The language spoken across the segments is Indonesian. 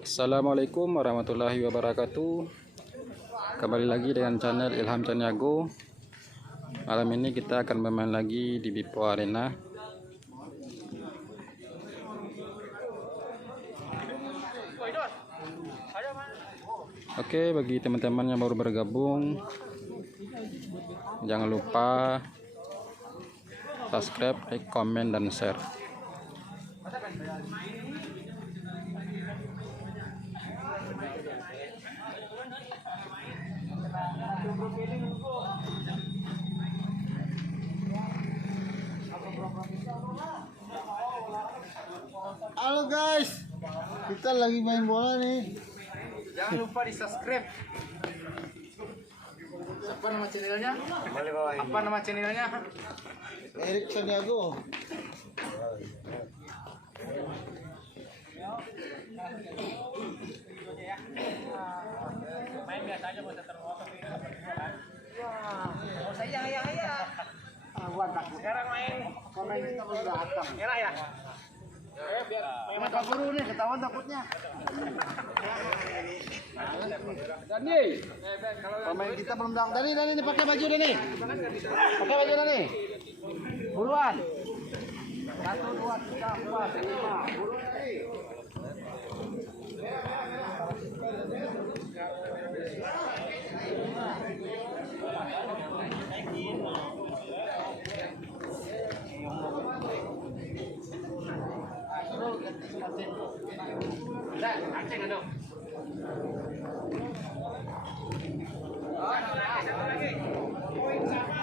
Assalamualaikum warahmatullahi wabarakatuh. Kembali lagi dengan channel Ilham Caniago. Malam ini kita akan bermain lagi di Bipo Arena. Oke, bagi teman-teman yang baru bergabung, jangan lupa subscribe, like, komen, dan share. Halo guys, kita lagi main bola nih. Jangan lupa di subscribe. Apa nama channelnya? Apa nama channelnya? Erik Caniago. Main biasa aja buat terwakil. Oh saya ya. Sekarang main kita belum datang. Enak ya? Biar main Pak Guru nih ketahuan takutnya. Dani, pemain kita belum datang. Dani pakai baju Dani. Pakai baju Dani. Buruan. 1, 2, 3, 4, 5. Buruan Dani. Aceng ada. Satu lagi. Poin sama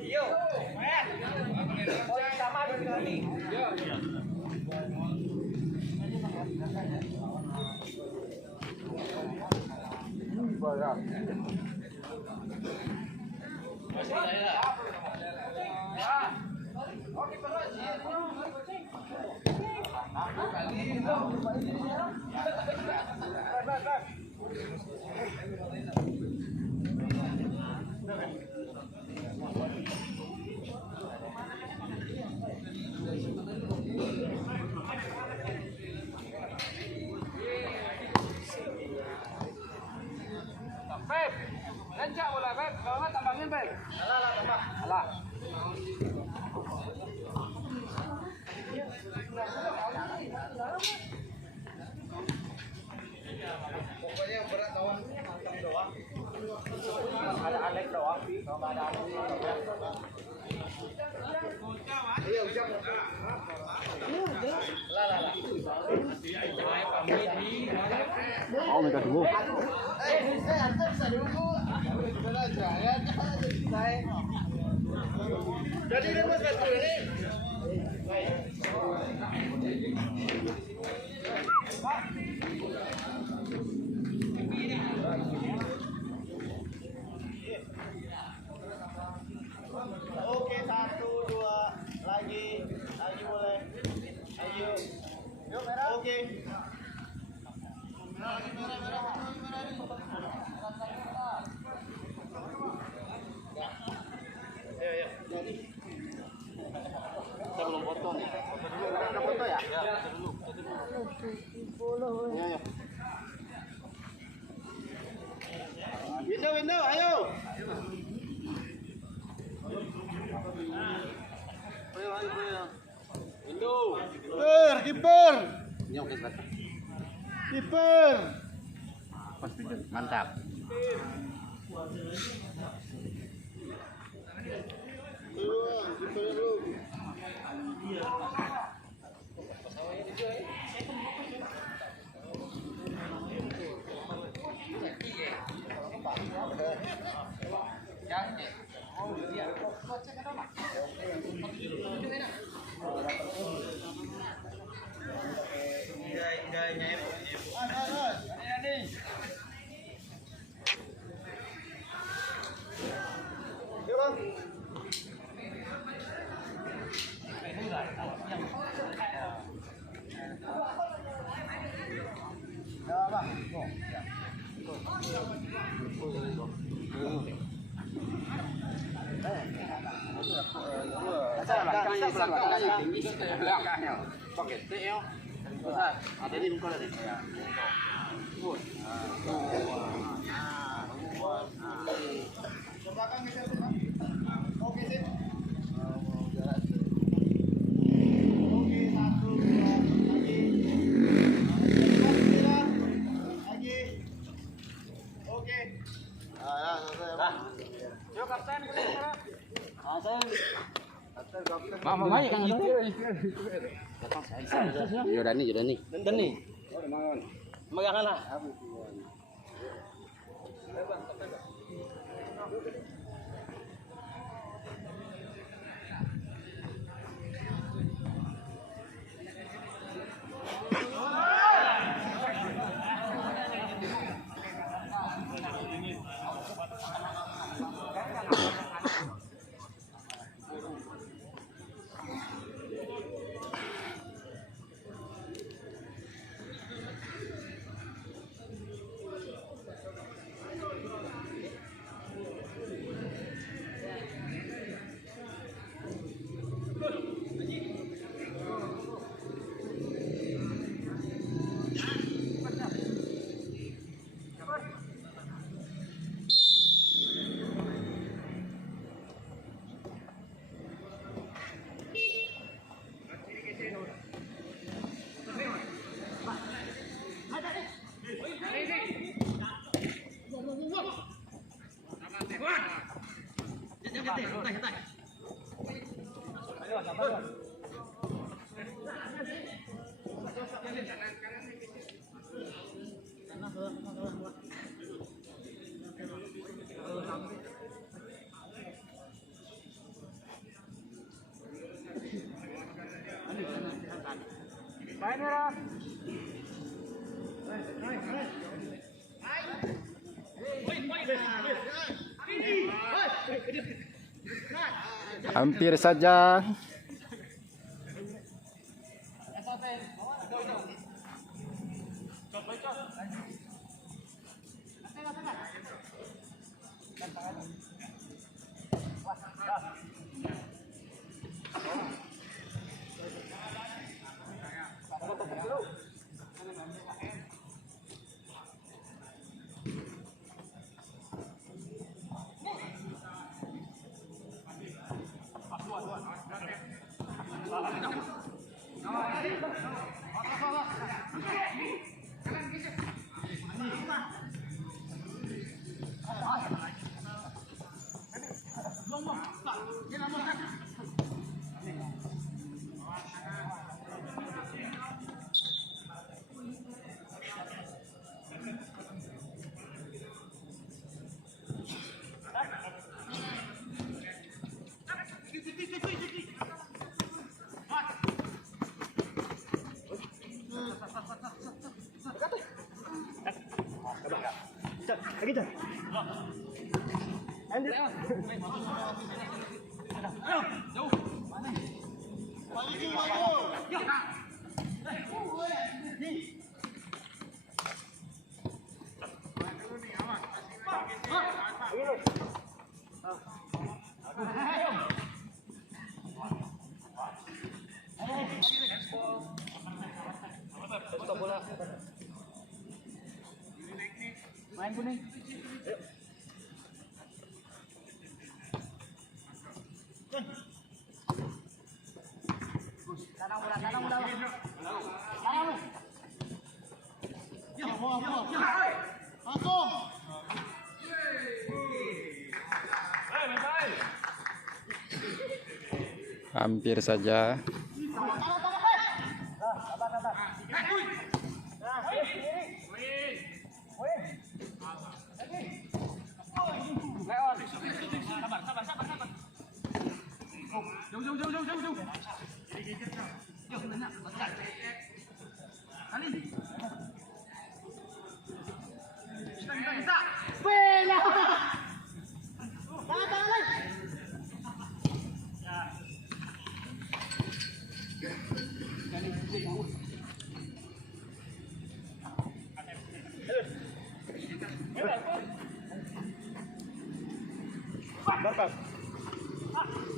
Iyo. Poin sama lagi. Beb, lancak bola Beb, kalau nggak tambangin Beb. Alah, tambah. Alah. Pokoknya berat lawan Antam doang. Ada Alex doang. Kalau nggak ada Alex doang. Iya, ujang. Lah. Oh, mereka dulu. Bisa dulu. Jadi ini Mas Batu ini. Oke, 1, 2, lagi boleh. Ayo. Yuk merah. Oke. Ya. Kita belum foto nih. Foto dulu. Kita foto ya? Ya, foto dulu. Ya. Window, ayo. Window. Kiper. Kiper. Mantap. Yudani. Megangan lah. Hampir saja. Main kuning. Tanang mula. Tanang. Ya, masuk. Hampir saja.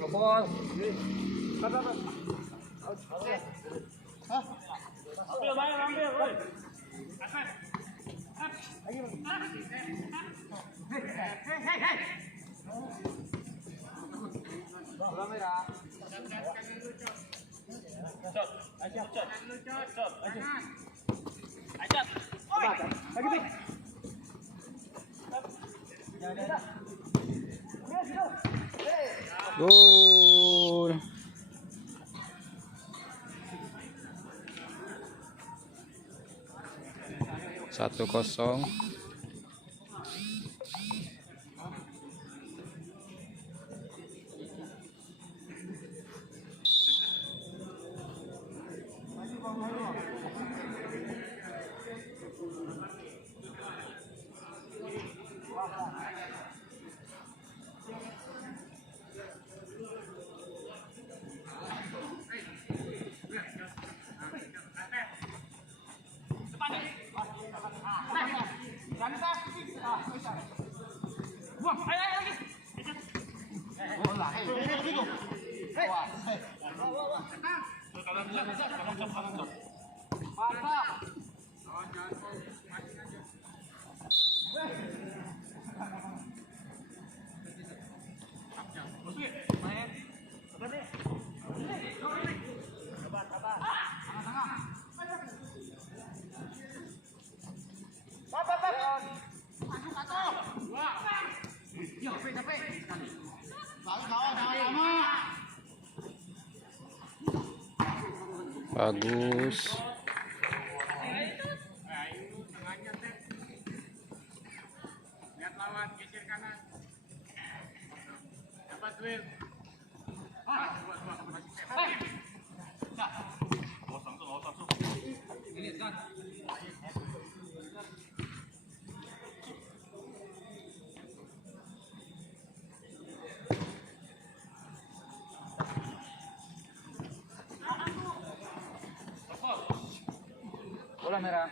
Bos. Gol. 1-0. Bagus. Lihat lawan, geser kanan. Dapat Will. Bola merah.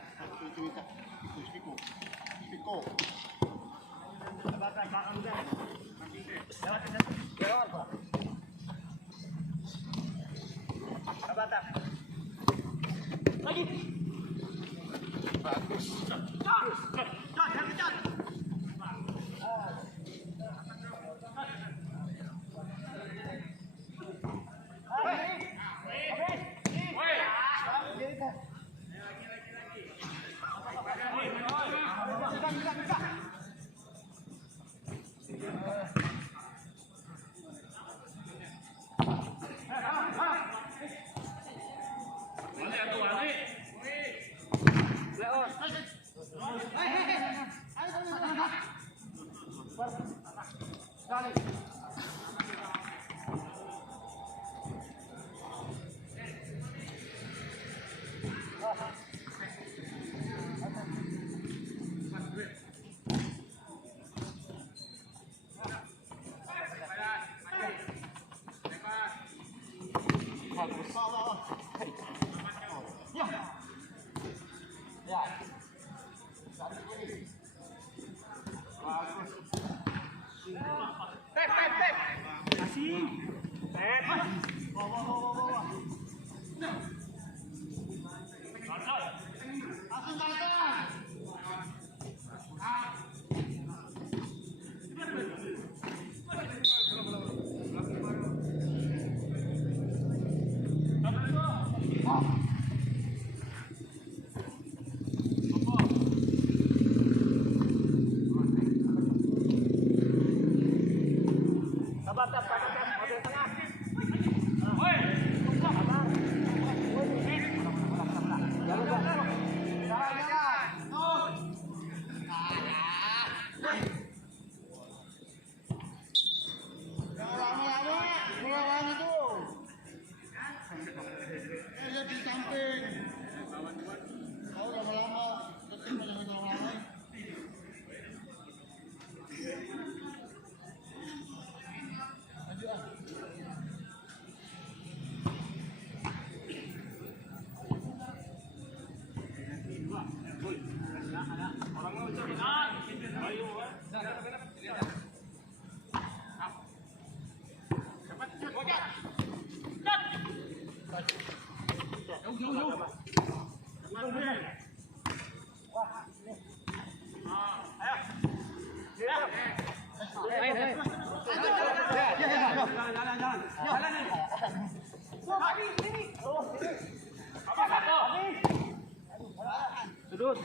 Sudut.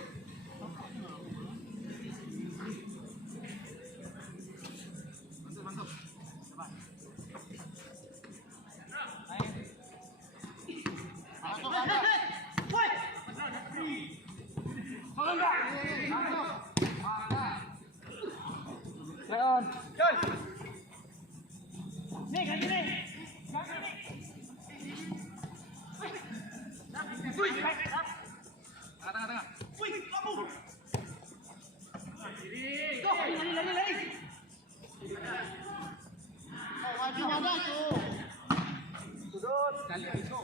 Leon. Nih kayak gini. Tengah. Wih, kamu. Lari. Maju mana tuh? Sudut. Kali itu.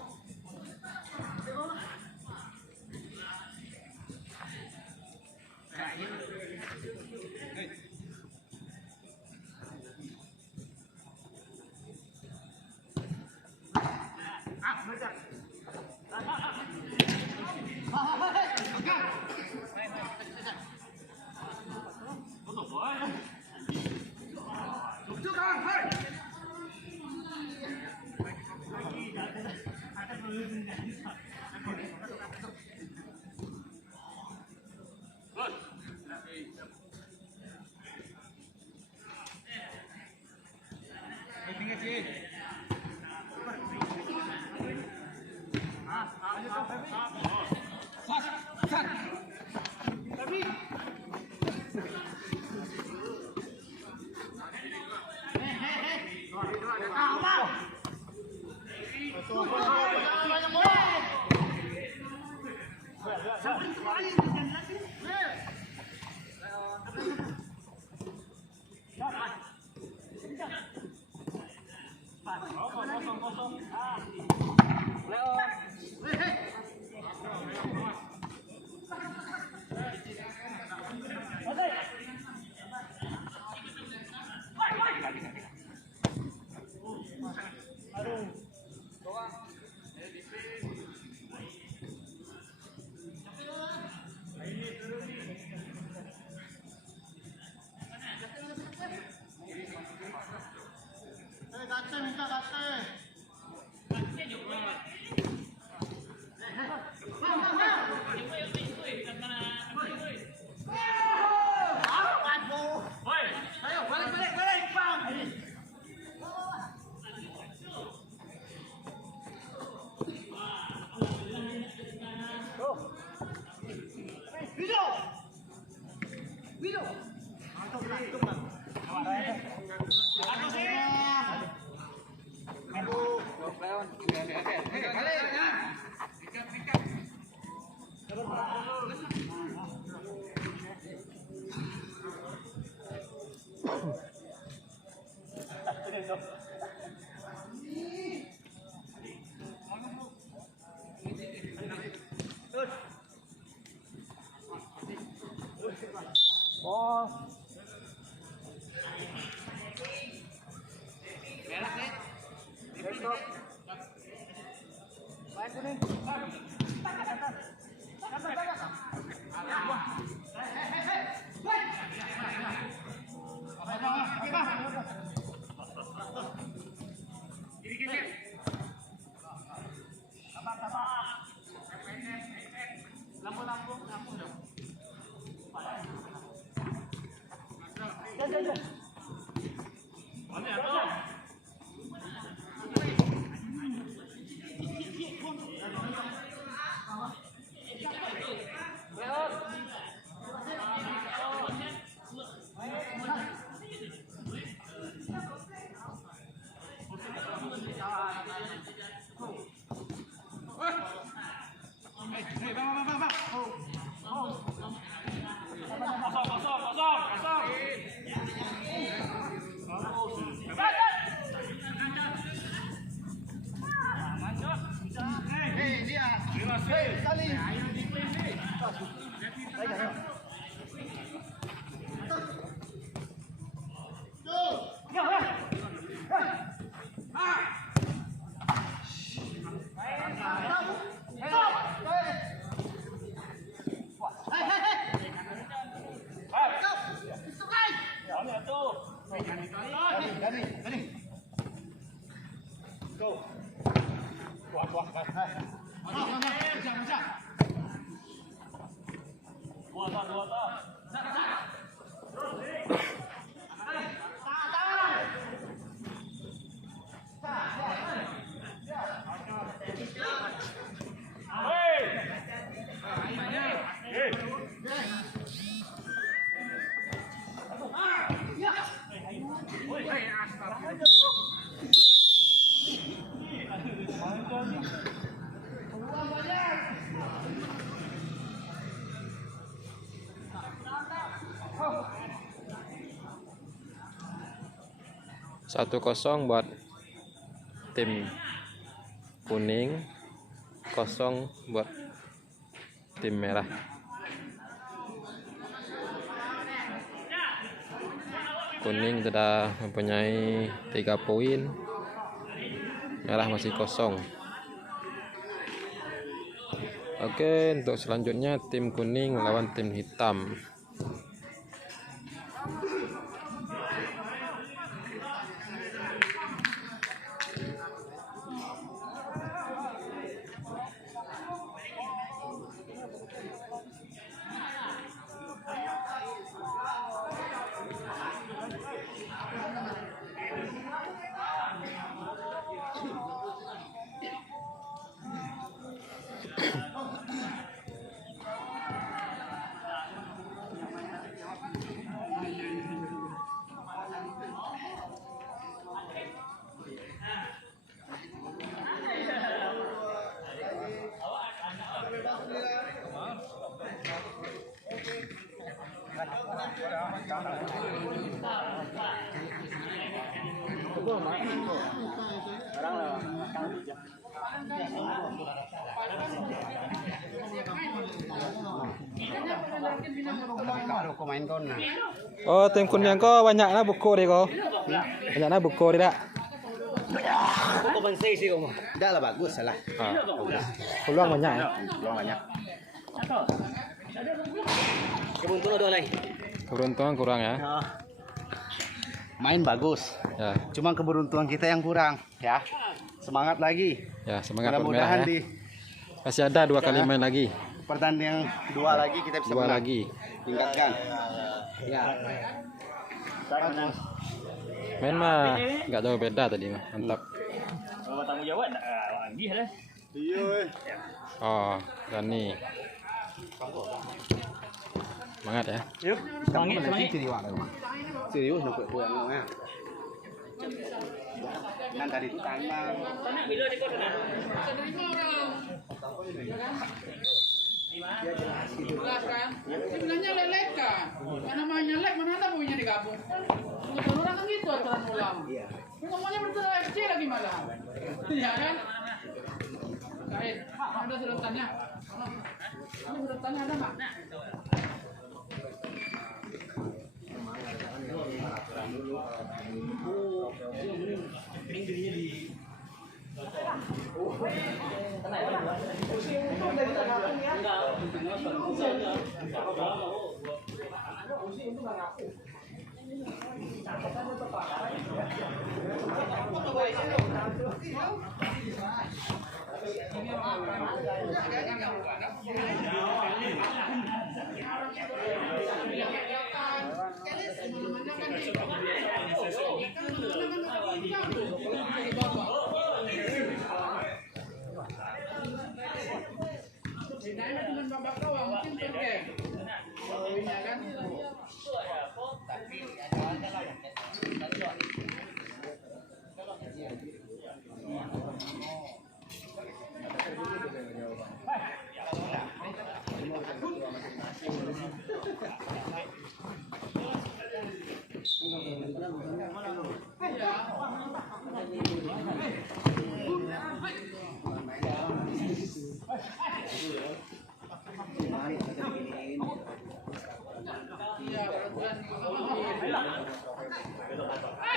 Satu kosong buat tim kuning, 0 buat tim merah. Kuning sudah mempunyai 3 poin, merah masih kosong. Oke, untuk selanjutnya tim kuning melawan tim hitam. Oh, tim kuning kok banyaknya buku deh kok. Banyaknya buku tidak. Kok bansai sih kamu? Tidak lah, bagus salah. Peluang banyak ya. Peluang banyak. Keberuntungan udah lagi. Keberuntungan kurang ya. Main bagus. Ya, Cuma keberuntungan kita yang kurang, ya. Semangat lagi. ya semangat buat merah Mudah-mudahan ya. di Masih ada 2 kali main lagi. pertandingan 2 lagi kita bisa 2 menang. lagi. Tingkatkan. Ya. Main mah nggak jauh beda tadi mah. Mantap. Kalau tanggung jawab lagi lah. Iya. Oh, Dani. Semangat ya. Yuk, semangat. Serius nak buat ya. Kan tadi itu tangan. Jelas kan? Sebenarnya lelek kan? Yang namanya lelek mana ada punya digabung? Betul orang kan gitu aturan ulama. Ngomongnya betul FC lagi malah. Iya kan? Kait, ada sedotannya. Ini sedotannya ada nggak?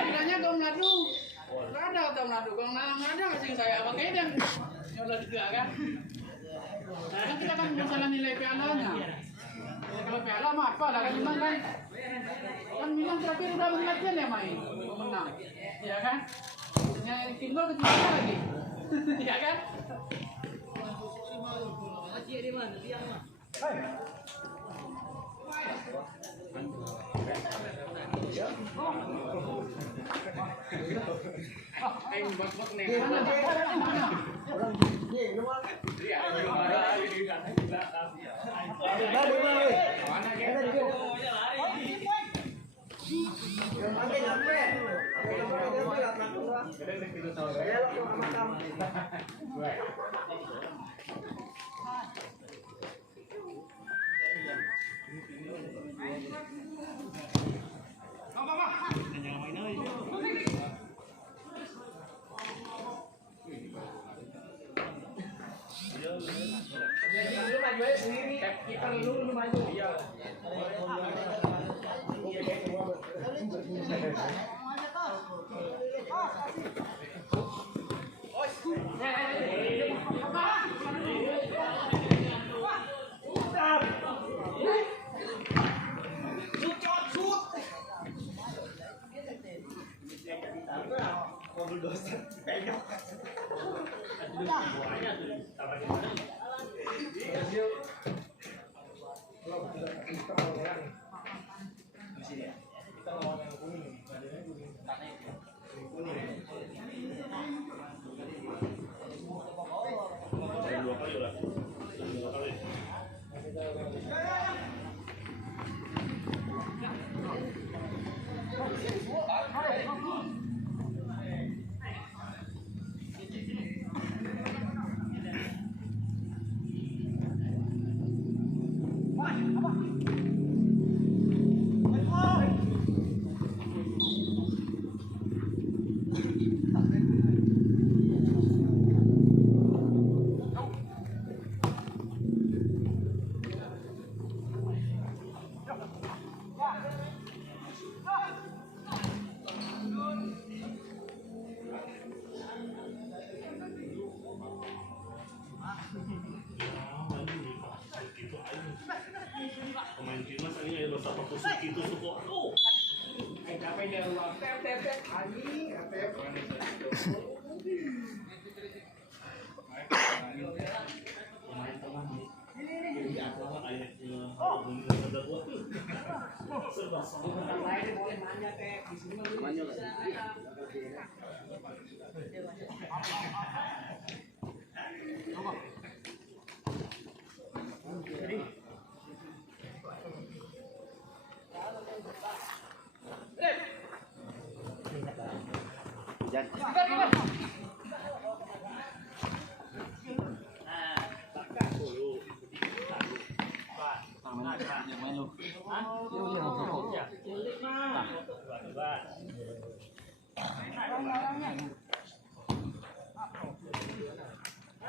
Bilangnya gong nadu, nggak ada kata nadu, gong nada kasih saya, makanya dia nyolot juga kan. Nah kan kita kan masalah nilai pialanya. Ya, kalau piala mah apa lah kan Milan kan Milan terakhir udah latihan ya main, menang, ya kan? Maksudnya yang tim gol ketinggalan lagi. Ya kan?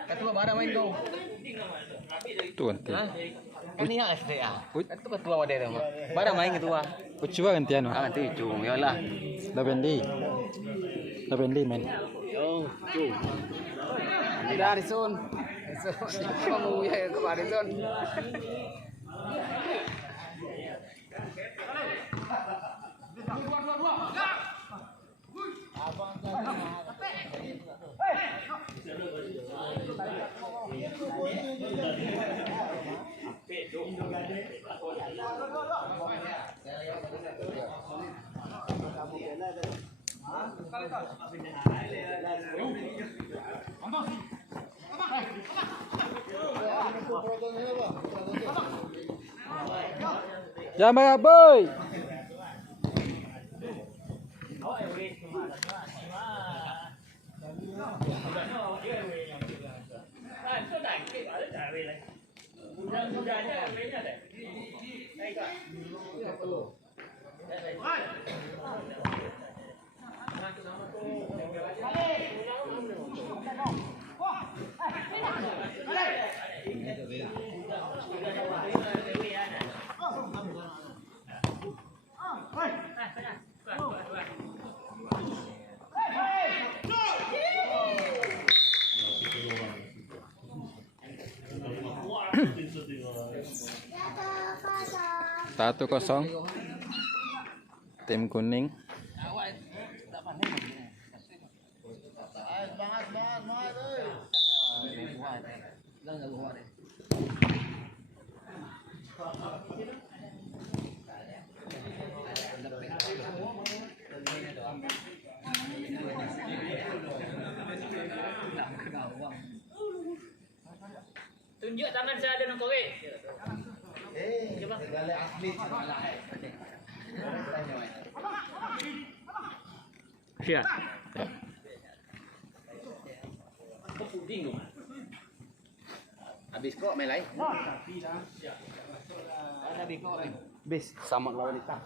Ketua bara main kau. Tuh ganti. Ini yang SDA. Ut. Itu ketua wadah itu. Bara main ketua. Ucuba gantian Ah, nanti cung ya lah. Labendi men. Yo, cung. Tidak Arison. Kamu ya ke Arison. Jangan boy. Satu kosong tim kuning. semangat euy. Lang nagawa rin. Tunjuk tangan saya ada nongkore. Segala atlet. Siap. Habis kok Melai. Habis kok. Bis sama lawan kita.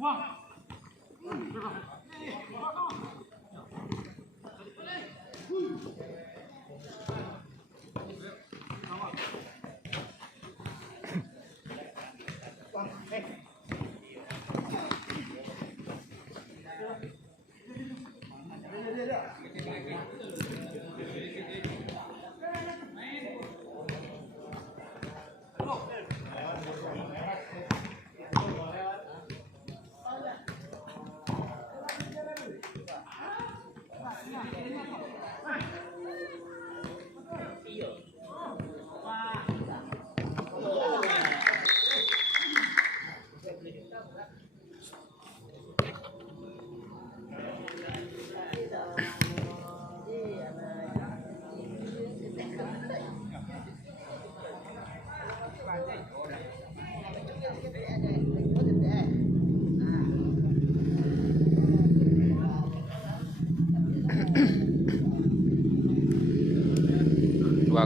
Dua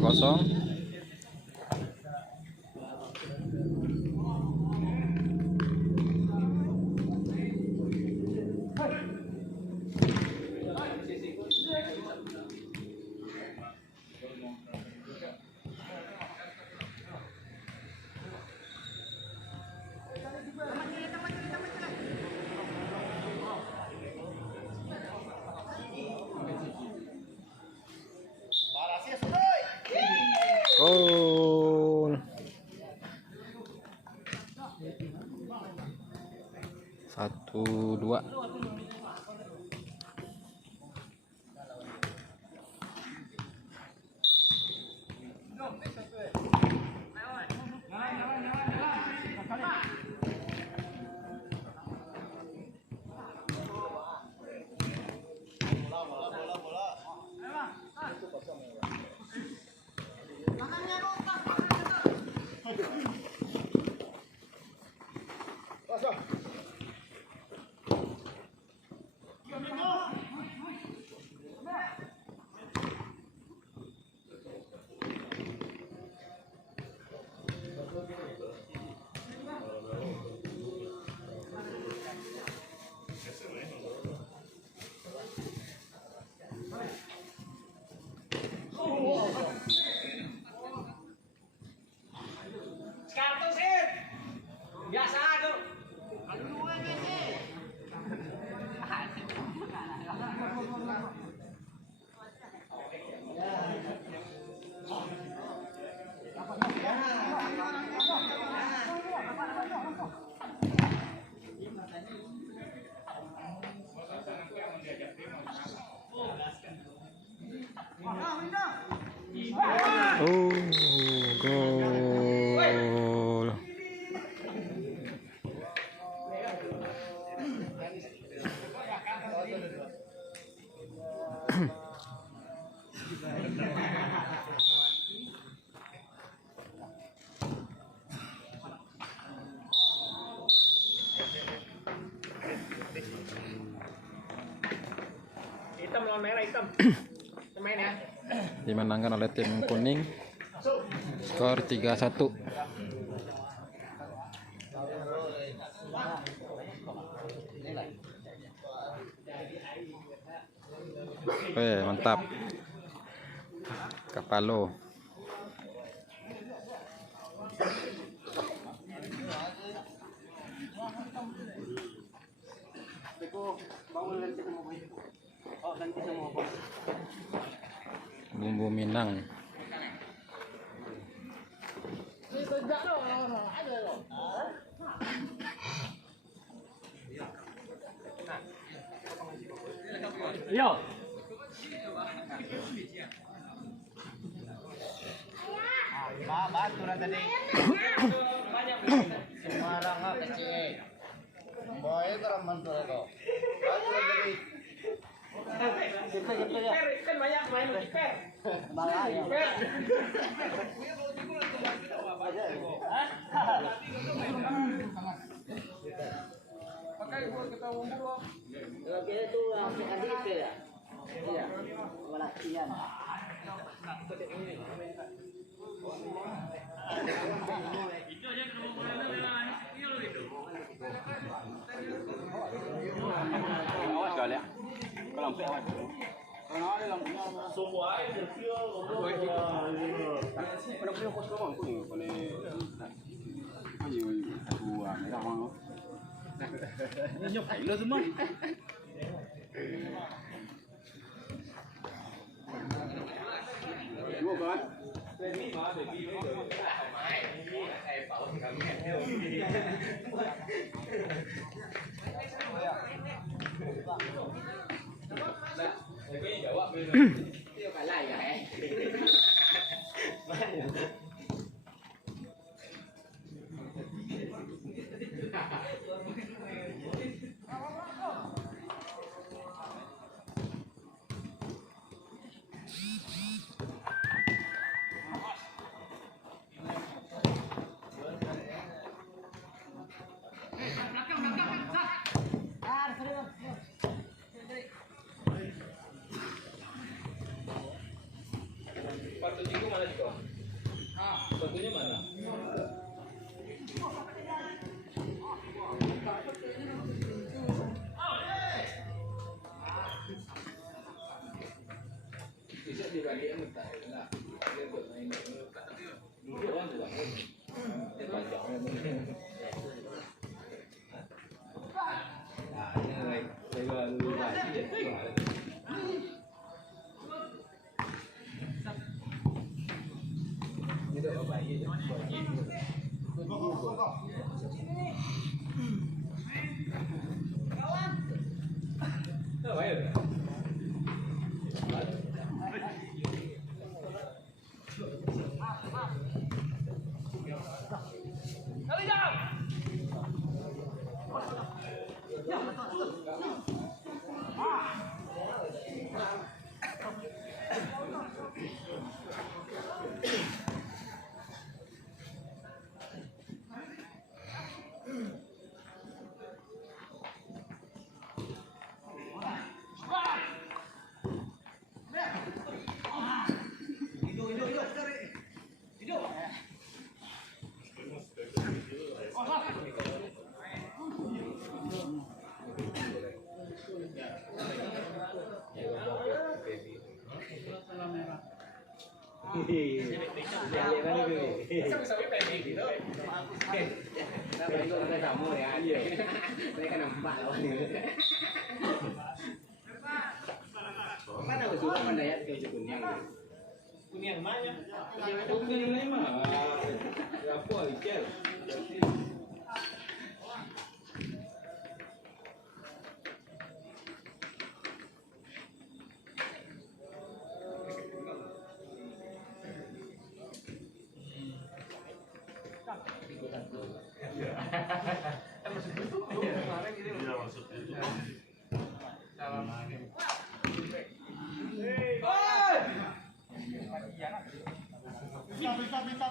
kosong. Gol. 1-2. Oh, gol. Hitam lawan merah, hitam. Pemain ya. Dimenangkan oleh tim kuning. Skor 3-1. Mantap. Kapalo. Bumbu Minang. Yo. Batu na tadi. Semarang nga kecil. Boy teraman tuh itu. Batu na tadi. Kan banyak main kiper. Bahaya. Pakai gua kita ngumpul. Lagi itu langsung kan kiper ya. Iya. Latihan. Itu aja sampai awal. Karena ada lampunya. Semua air dia Pada pos kawan pun boleh. Ayo, dua merah mana? Nyok lo semua. Dua kan? Tiêu cả lại cả em. Sepatunya itu mana juga? Sepatunya mana? Bisa dibagi minta, enggak? Dia buat main dulu kan juga. Dia panjangnya. Nah, ini saya dulu lagi. Kuning mana? Kuning mana? Apa ikan?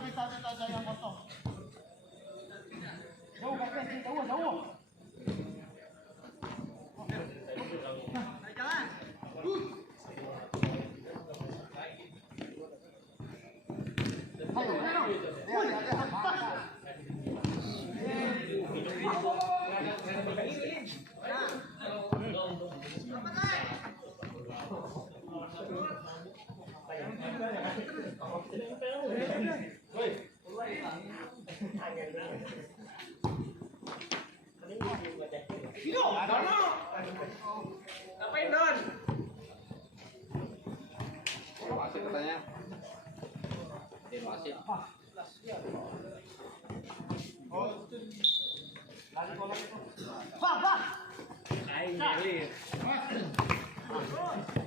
Bisa jangan potong. Jauh kakek, jauh. Jalan. Ngapain Don? Wasit katanya. Tim wasit. Pak. Aing ngelir.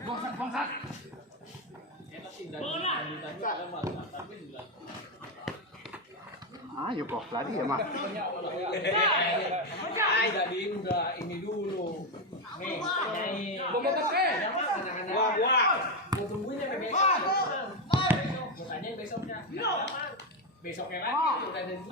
Bangsat. Ayo kok lagi ya, Mak. Jadi udah ini dulu. Nih, Bawa pakai. gua tungguin ya besok. Gua tanya besoknya. Besoknya lagi udah ada di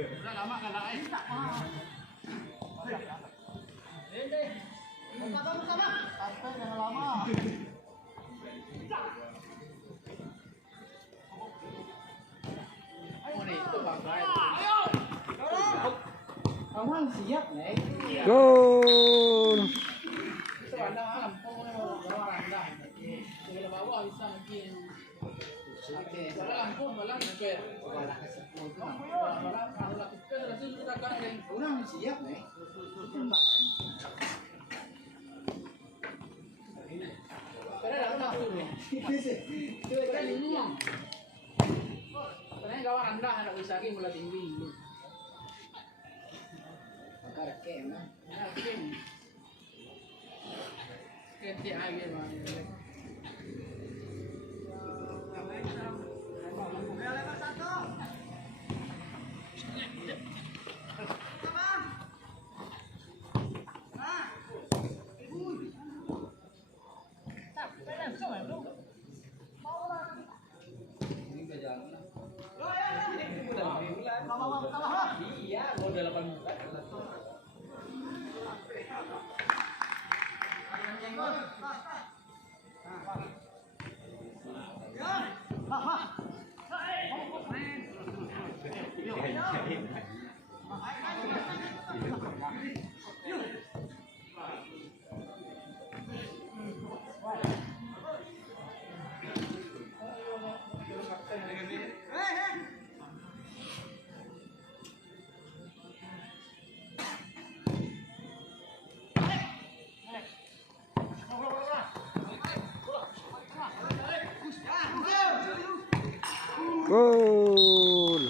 Udah lama kalau air tak mah. Ini. Sama-sama. Santai jangan lama. Oh nih itu bangkai. Kamu siap nih. Gol. Itu anda malam, kamu bawa anda. Kalau bawa bisa mungkin. Oke, kalau lampu malam ke. Malam kalau lampu ke langsung sudah kan yang kurang siap nih. Karena dah nak dulu. Karena ini yang. Karena kawan anda nak bisa lagi mulai tinggi. Makar kem, kem. Kenti aja mah. Iya, gol 8 bulan. Gol.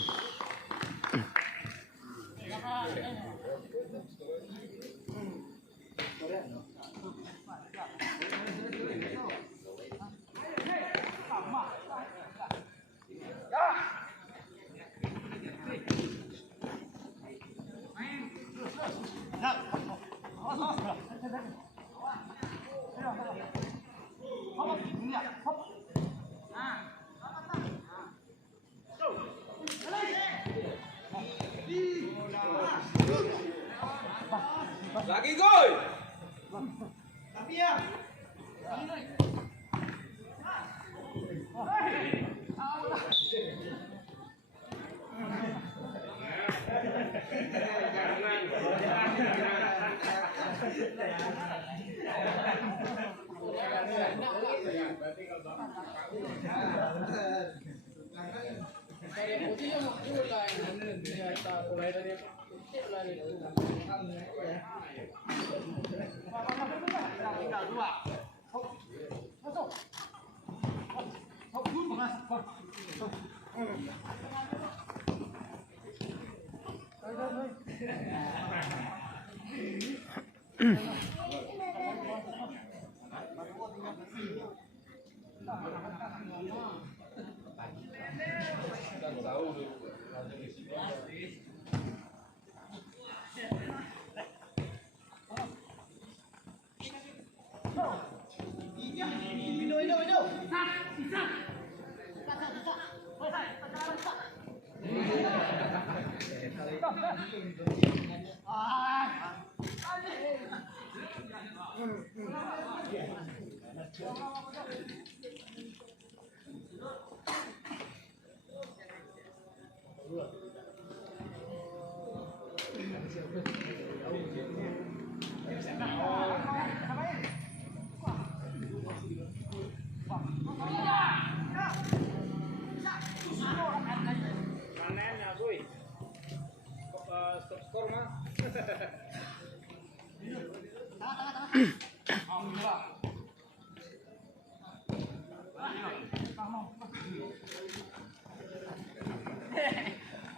Lagi gol. Kayak putih yang mulai mulai dari putih lari.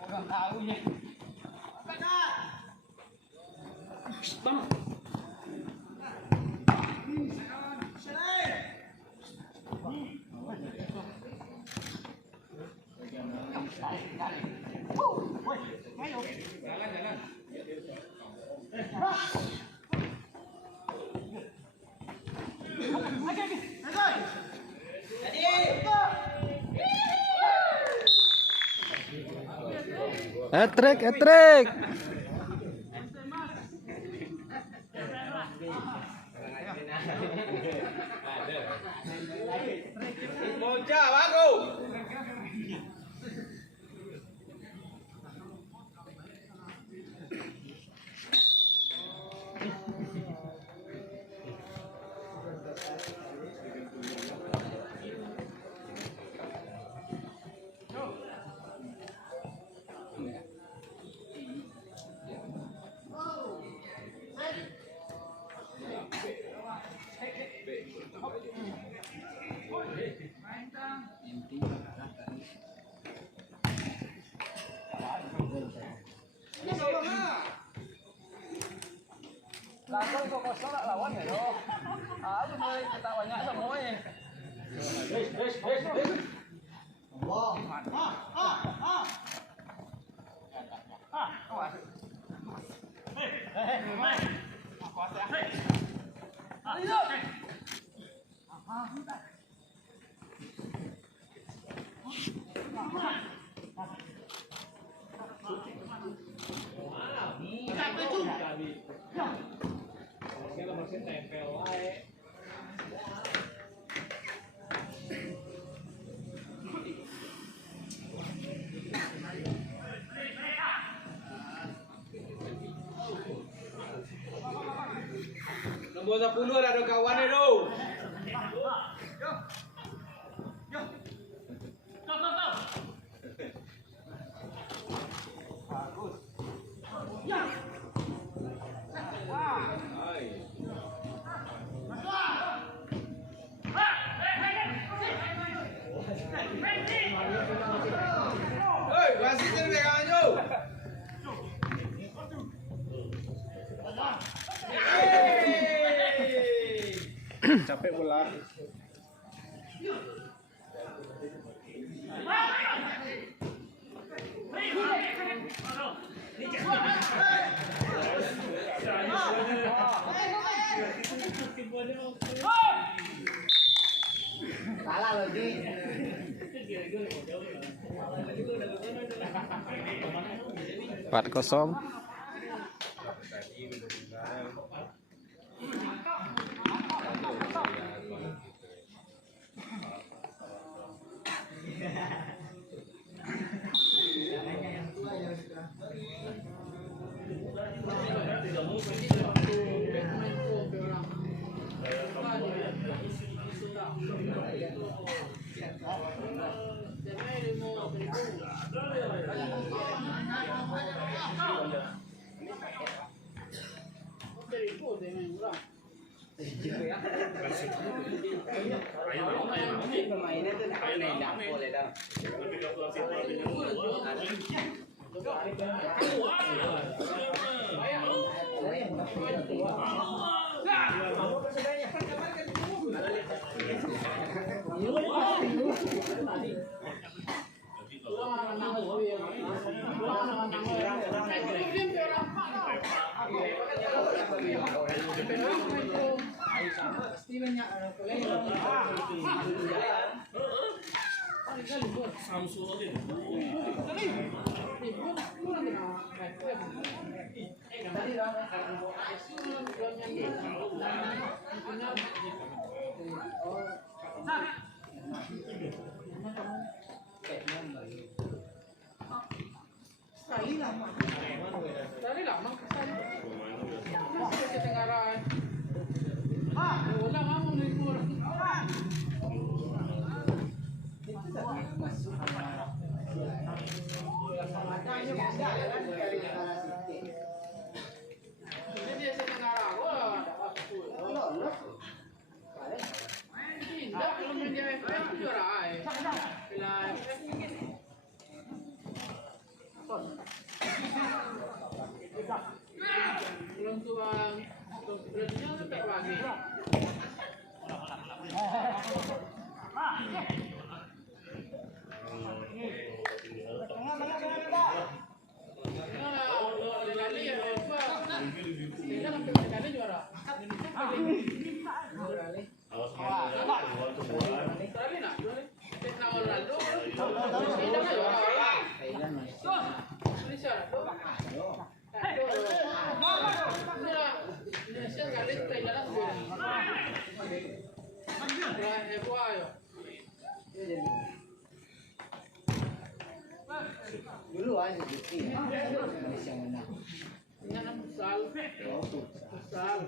Orang tahu ya. Hat-trick, hat-trick. Bocah bagus. Langsung kok kosong lawan ya dong. Aku mulai kita banyak semuanya. Nombor 10 ada kawannya dong. Hei, wasit dari belakangnya. Capek bola. Salah lagi. 4-0. Pemainnya tuh nggak boleh dah. Sekali lama kesana. Masih kedengaran. Wala nga mo na yung Hindi sa tengarang ko. Hindi, kalau menjadi FF juara ay. Bila belum tuang, berarti tetap lagi. Indonesia heboh ayo. Dulu aja gitu. Malaysia menang. Ini kan futsal. Futsal.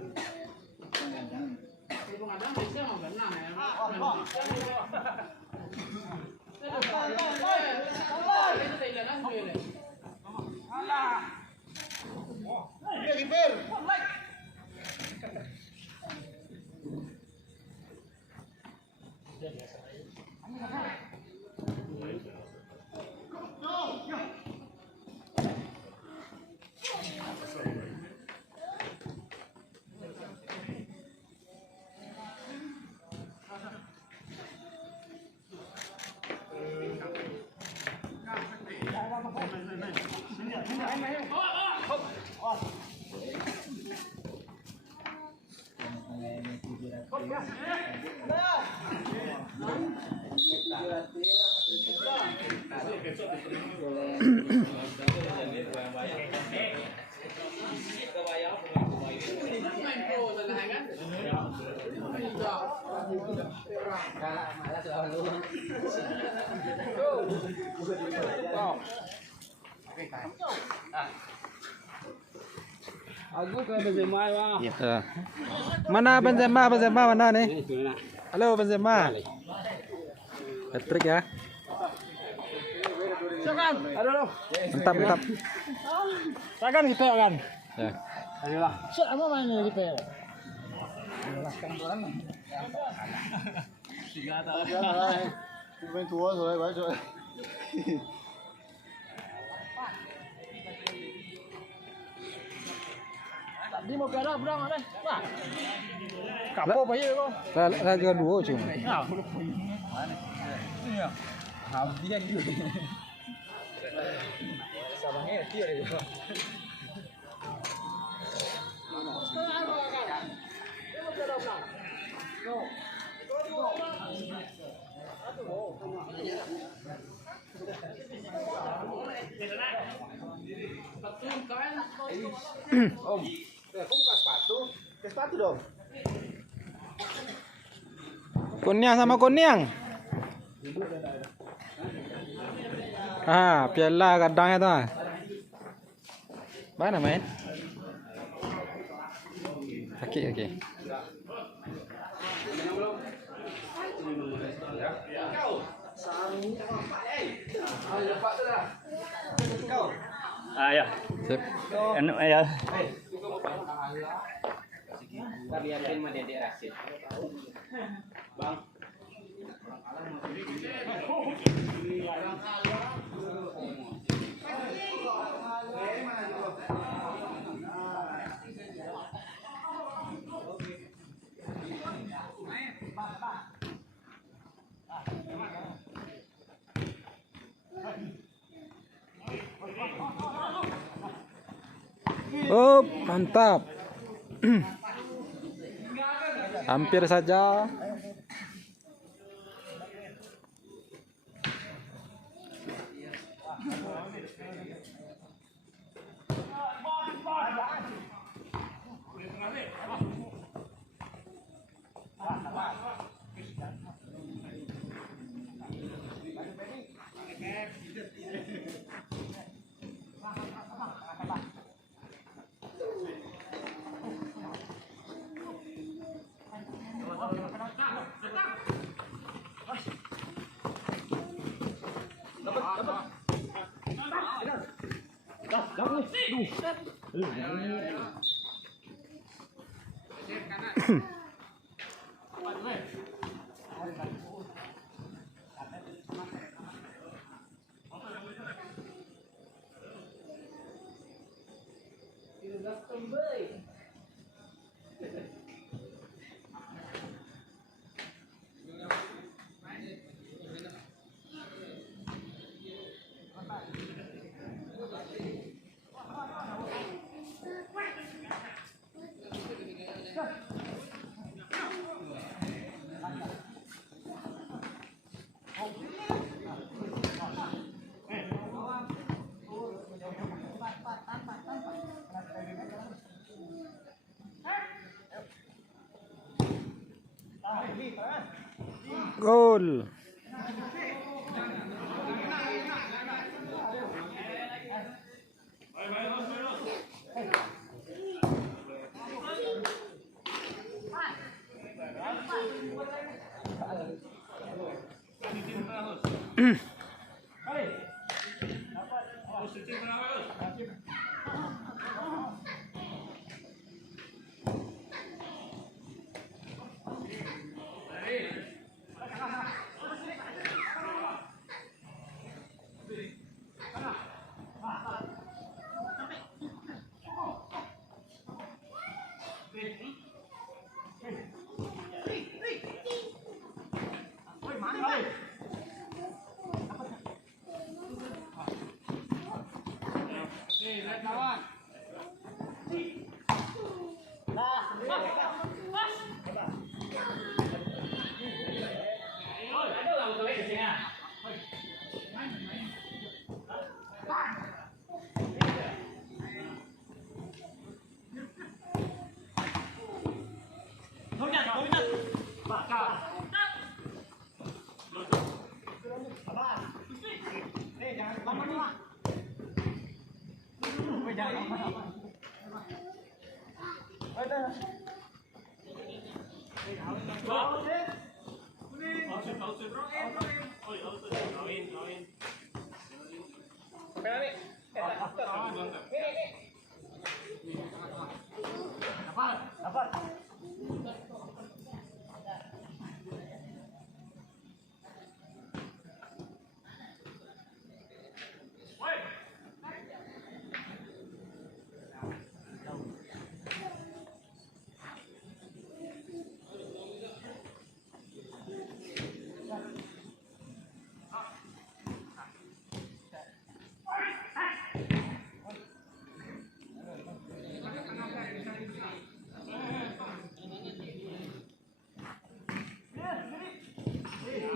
Kalau pengadaan Malaysia mau berenang ya. Itu Thailand kan gue nih. Dia kiper. Main pro talaga kan? Malah selalu. Aku ke Benzema ya. Ya. Mana Benzema? Benzema mana nih? Halo Benzema. Hat-trick ya. Aduh. Mantap, mantap. Sakan kita kan. Ya. Ayolah. Siapa mainnya di PL? Main tua rồi đấy rồi. Đi một cái đó berang đây. Wah. Kapo bayi kok. Lah juga dua cuma. Nah, iya. Habis dia gitu. Sabangnya dia itu. Om, kok buka sepatu? Ke sepatu dong. Kunyang sama kunyang. Ah, piala kadangnya tuh. Mana main? Oke. Ah ya, Sip. anu ya. Lihatin sama Dedek Rasid. Bang. Oh, mantap. Hampir saja. Gol.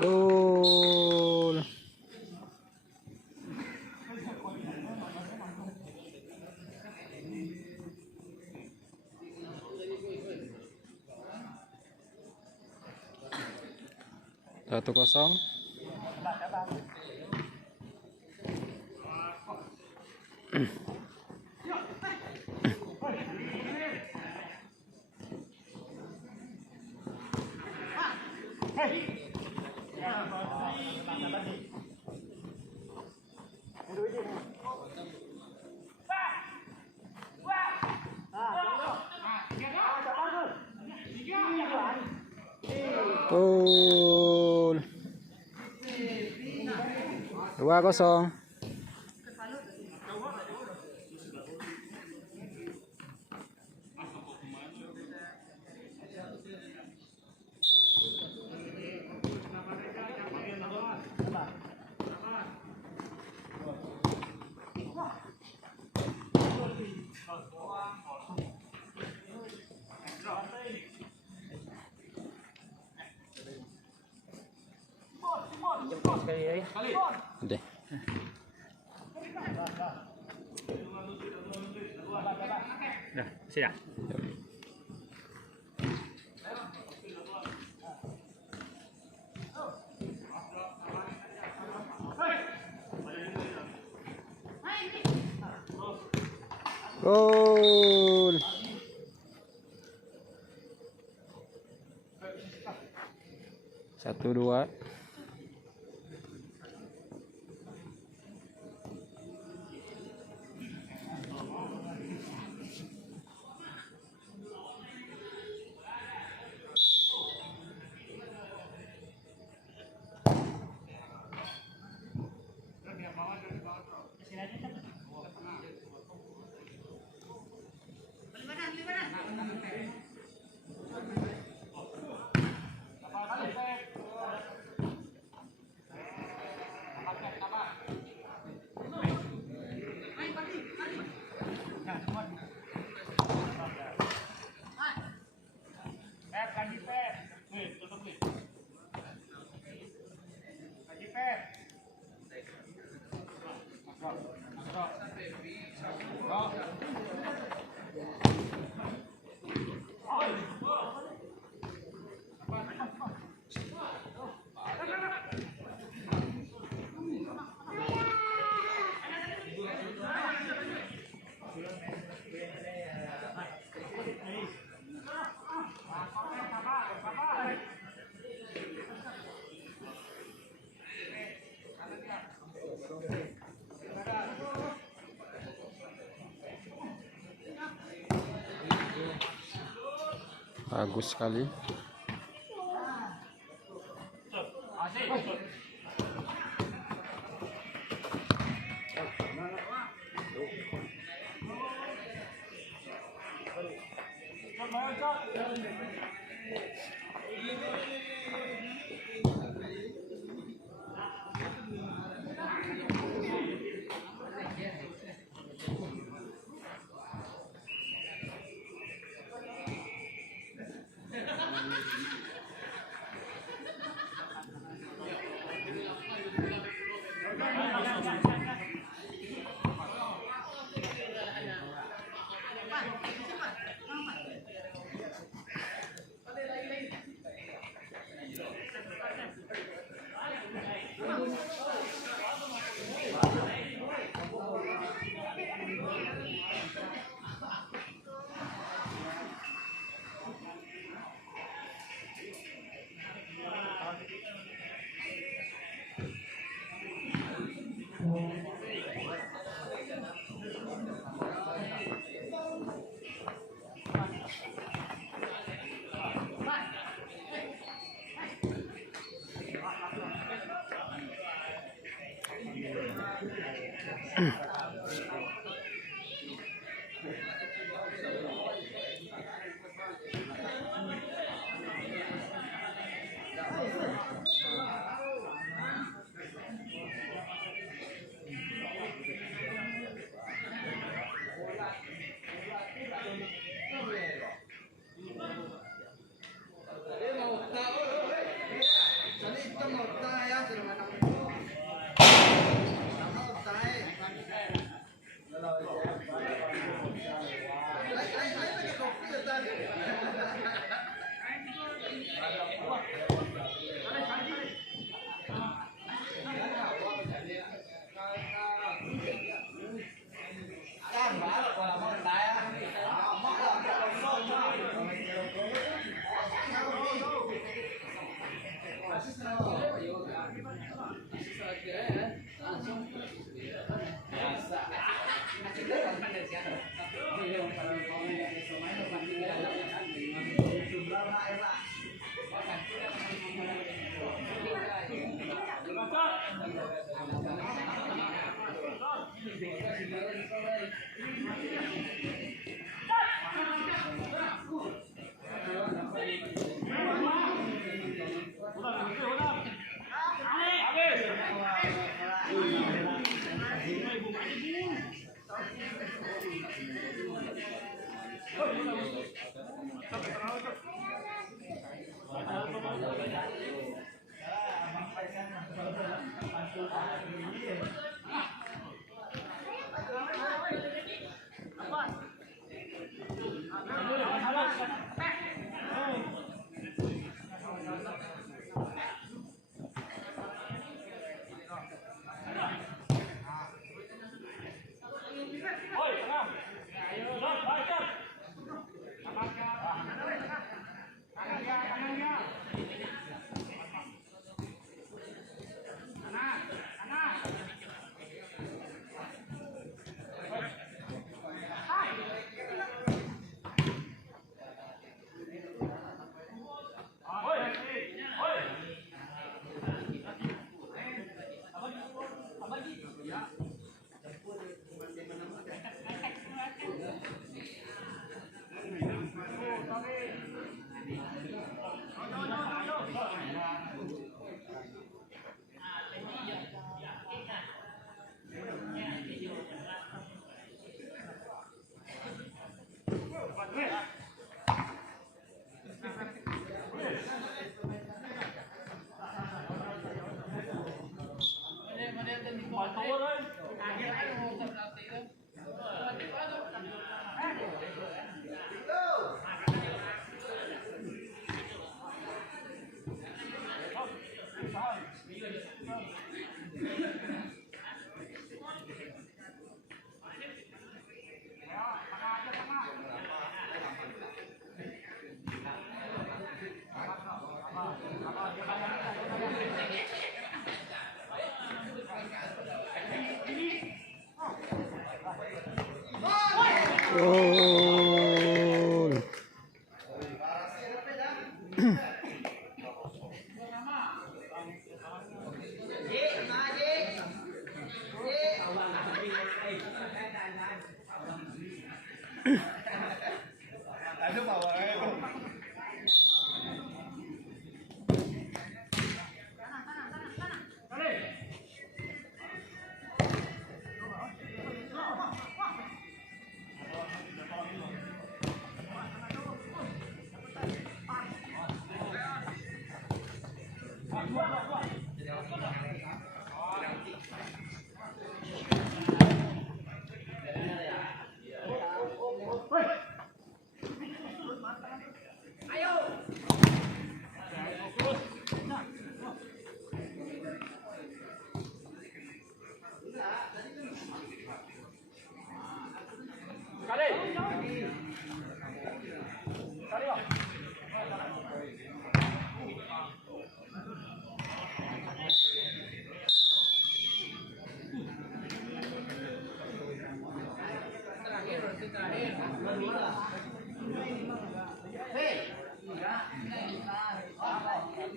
Gol. Satu kosong. Gol. 2-0. Deh. Dah, siap. Gol. 1-2. Bagus sekali. Gol.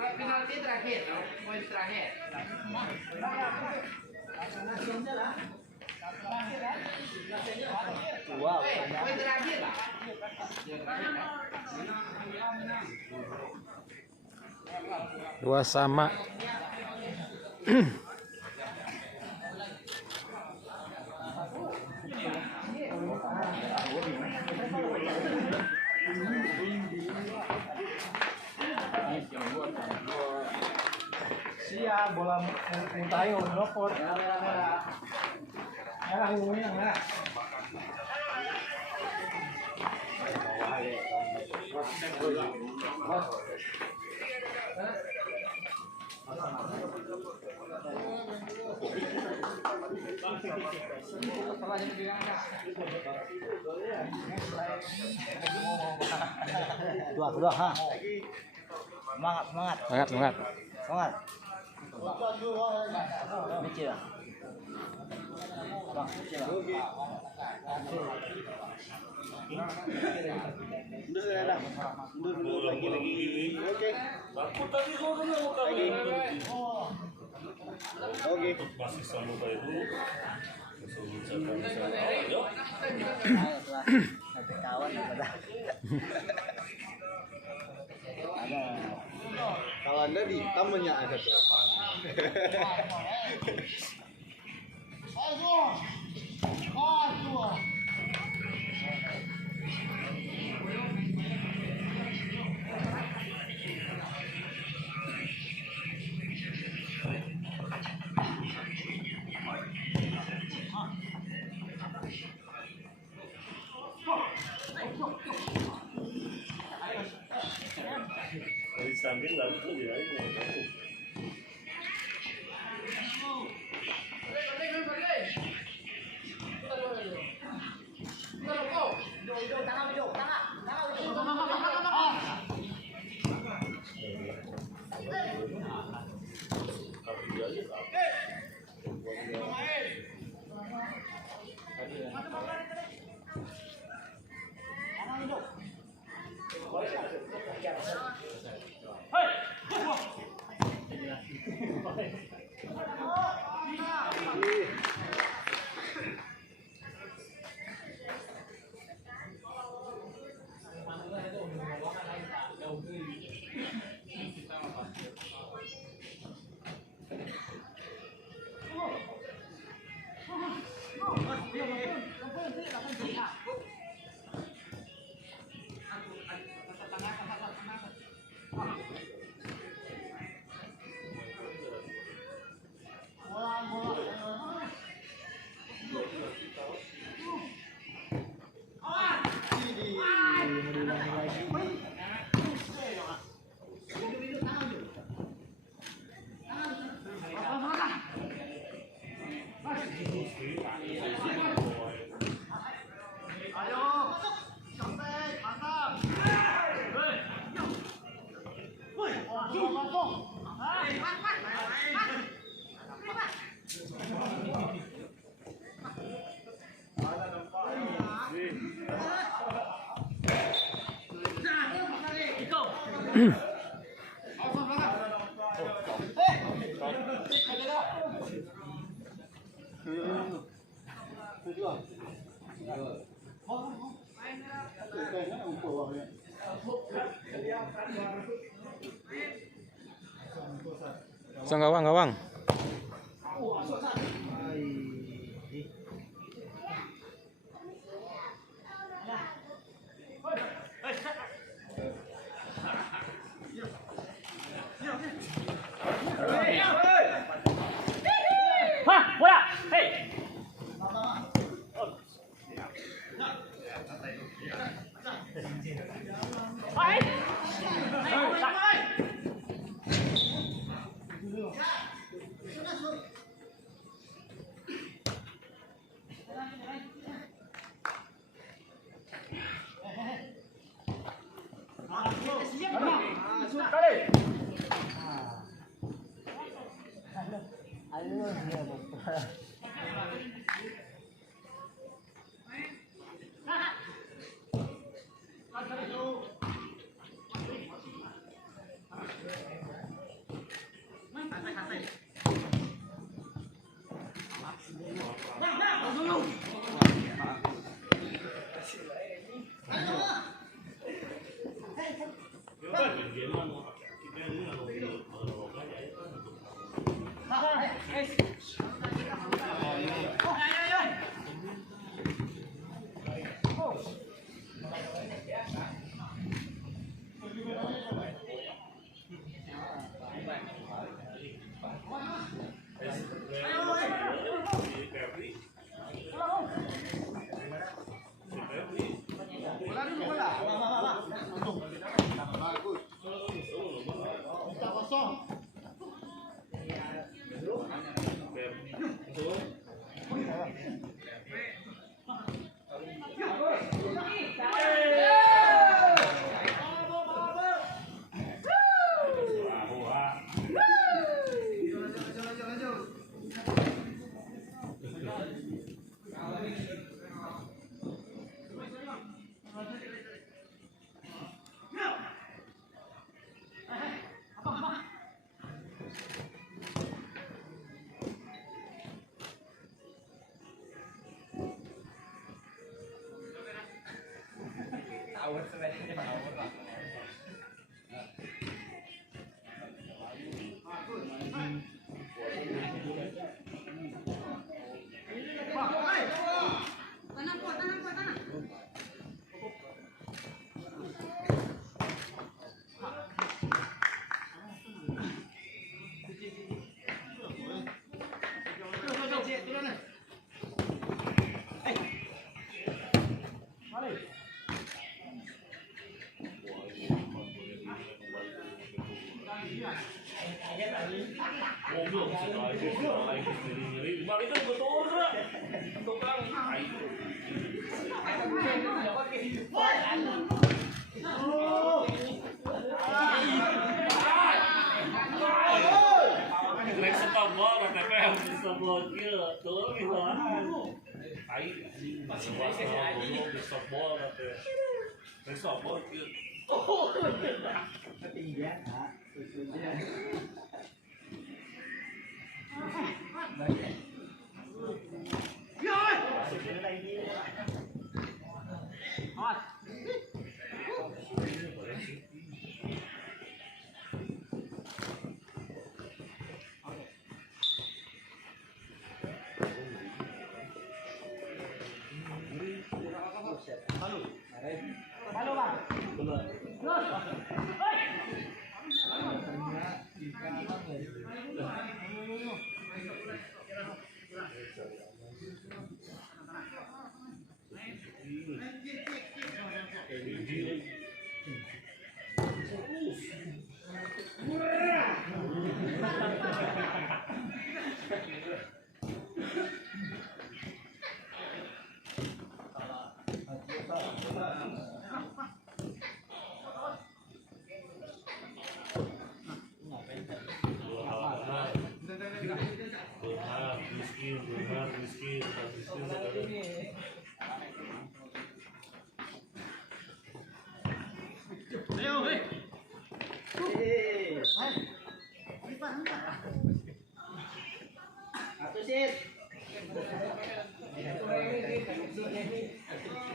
Penalti terakhir, poin terakhir. Wow, poin terakhir lah. Dua sama. Siap, bola Mutayo menopot. Merah, umumnya merah. Dua, ha. Semangat. Semangat. Semangat. Kecil lah. Bang, kecil lah. Mundur lagi. Oke. Oke. Masih sama kayak itu. Sampai kawan daripada. Kalau Anda di tamannya ada berapa? Dari samping lalu tuh dia ini. Sang gawang, gawang.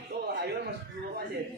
Tuh, ayun mas dulu aja.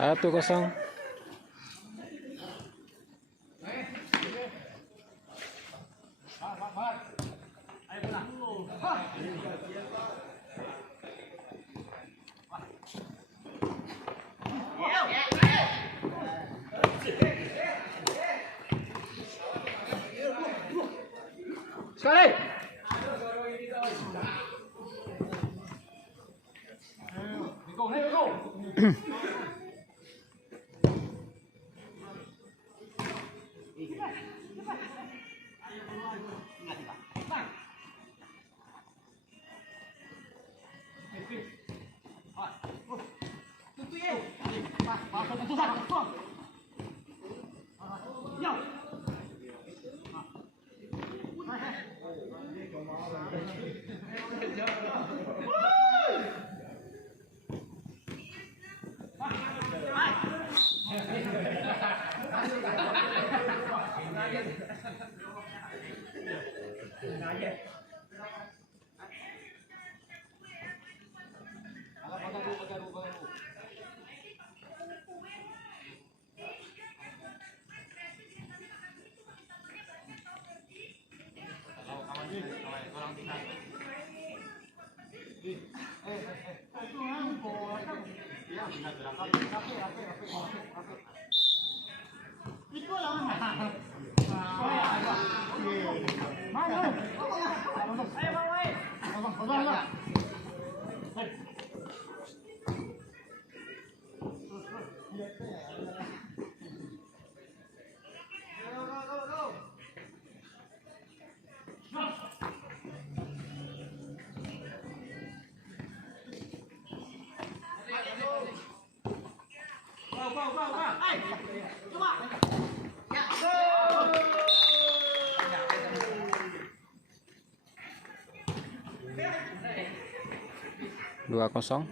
Satu kosong. Sekali. 2-0.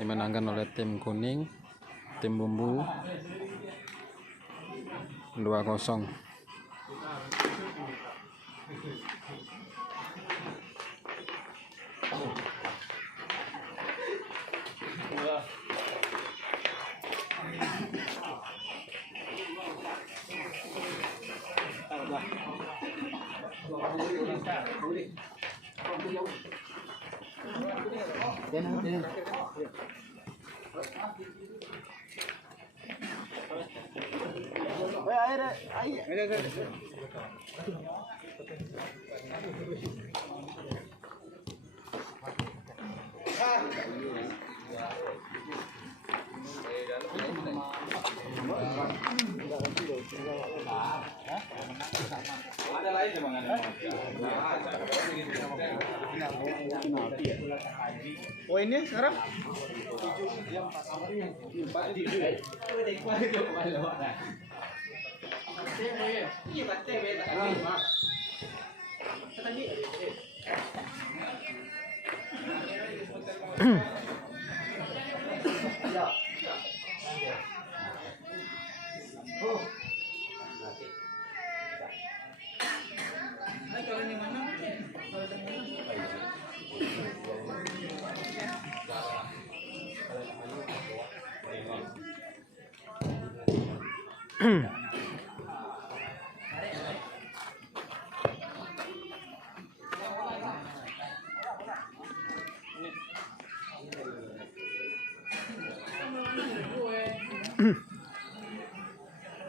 Dimenangkan oleh tim kuning, tim bumbu 2-0. Poinnya sekarang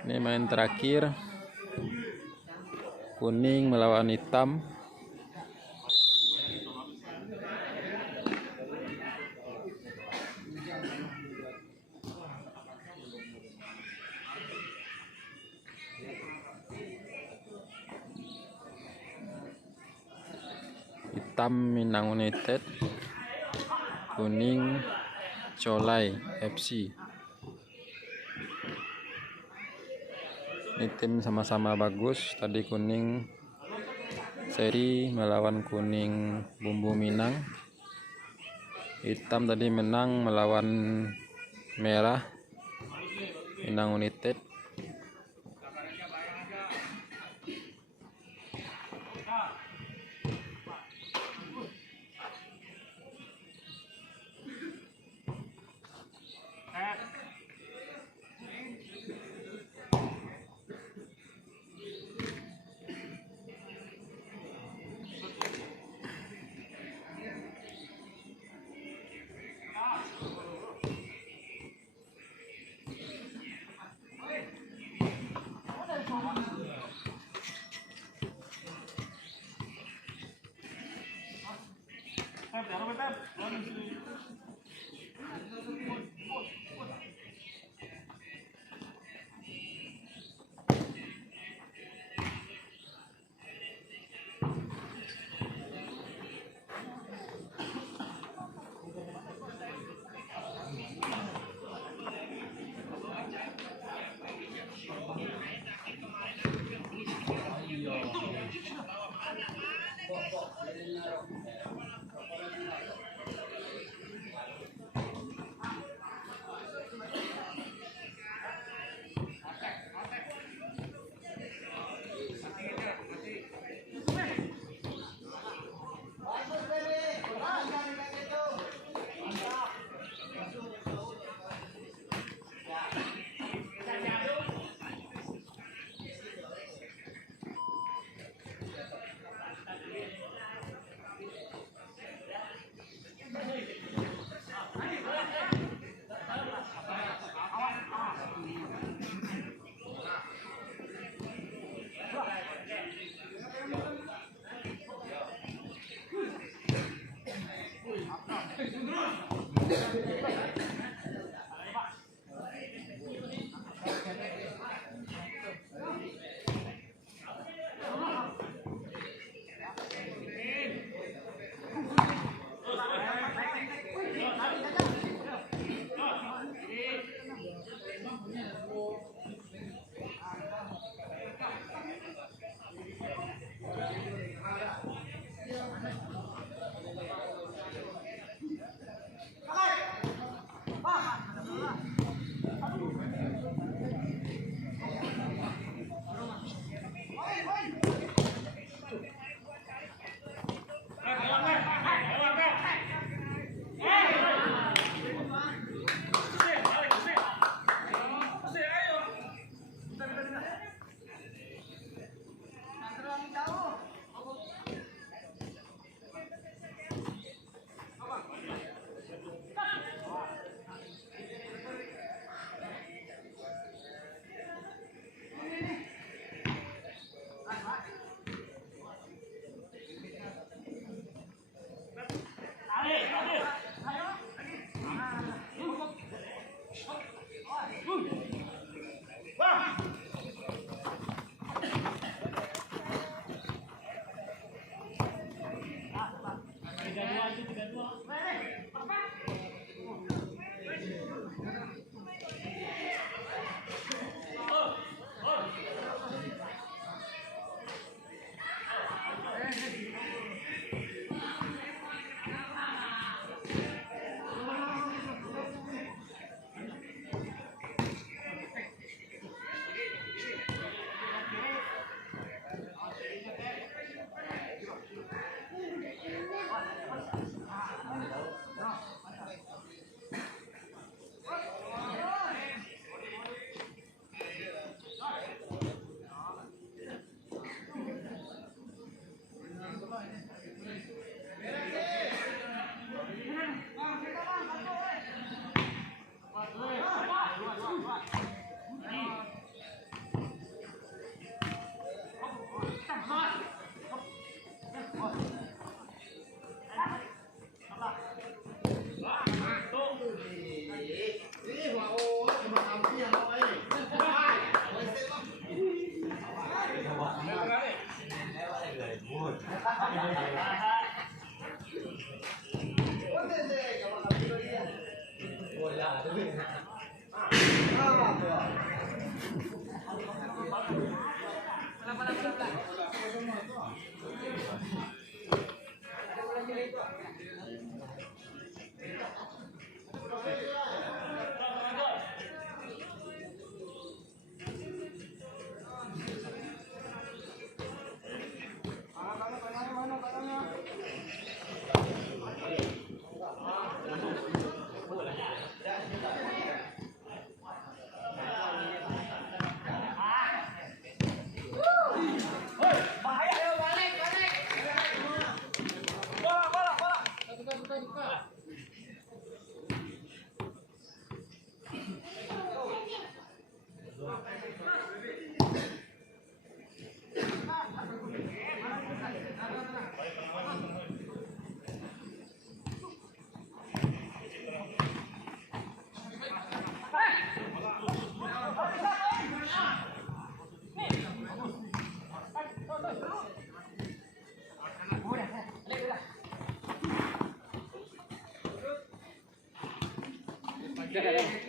ini main terakhir, kuning melawan hitam. Hitam Minang United, kuning Colai FC. Ini tim sama-sama bagus. Tadi kuning seri melawan kuning bumbu Minang. Hitam tadi menang melawan merah Minang United.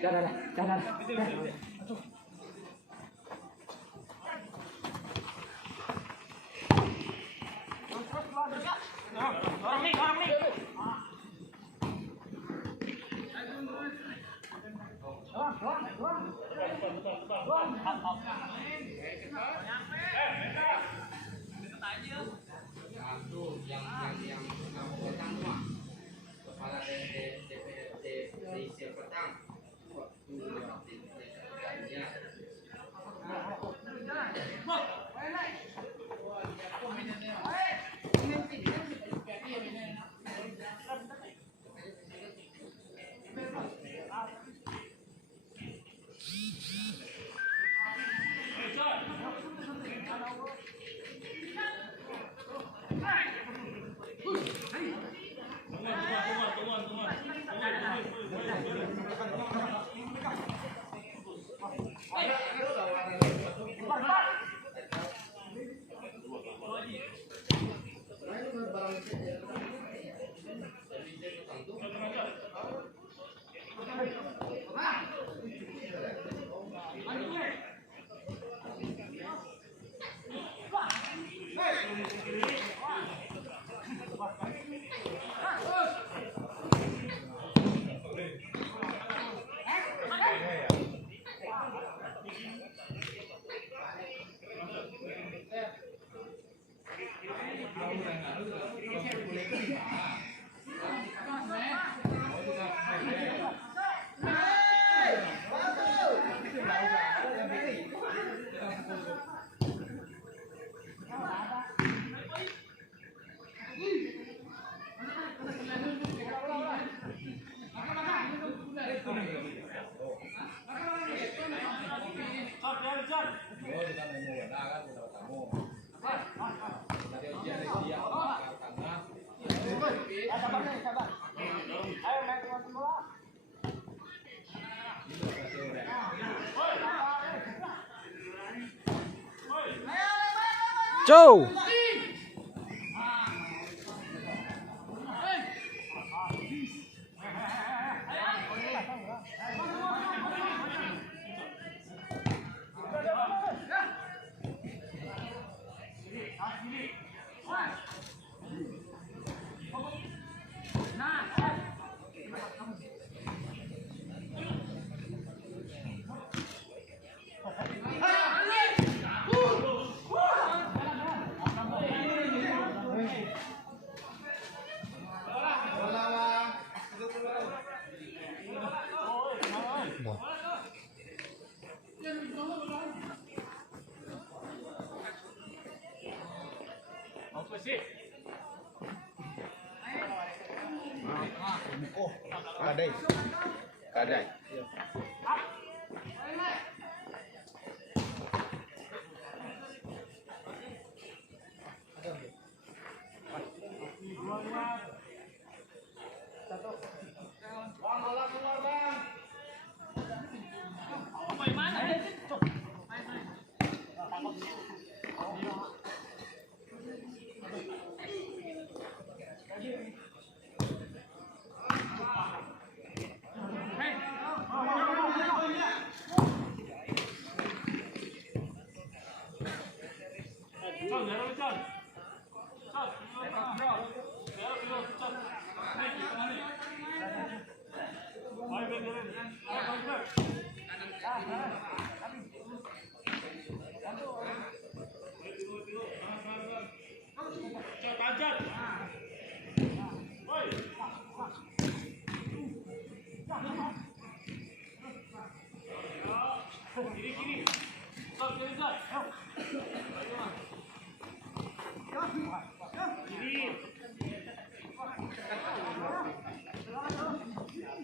Dah. Joe. Kadai.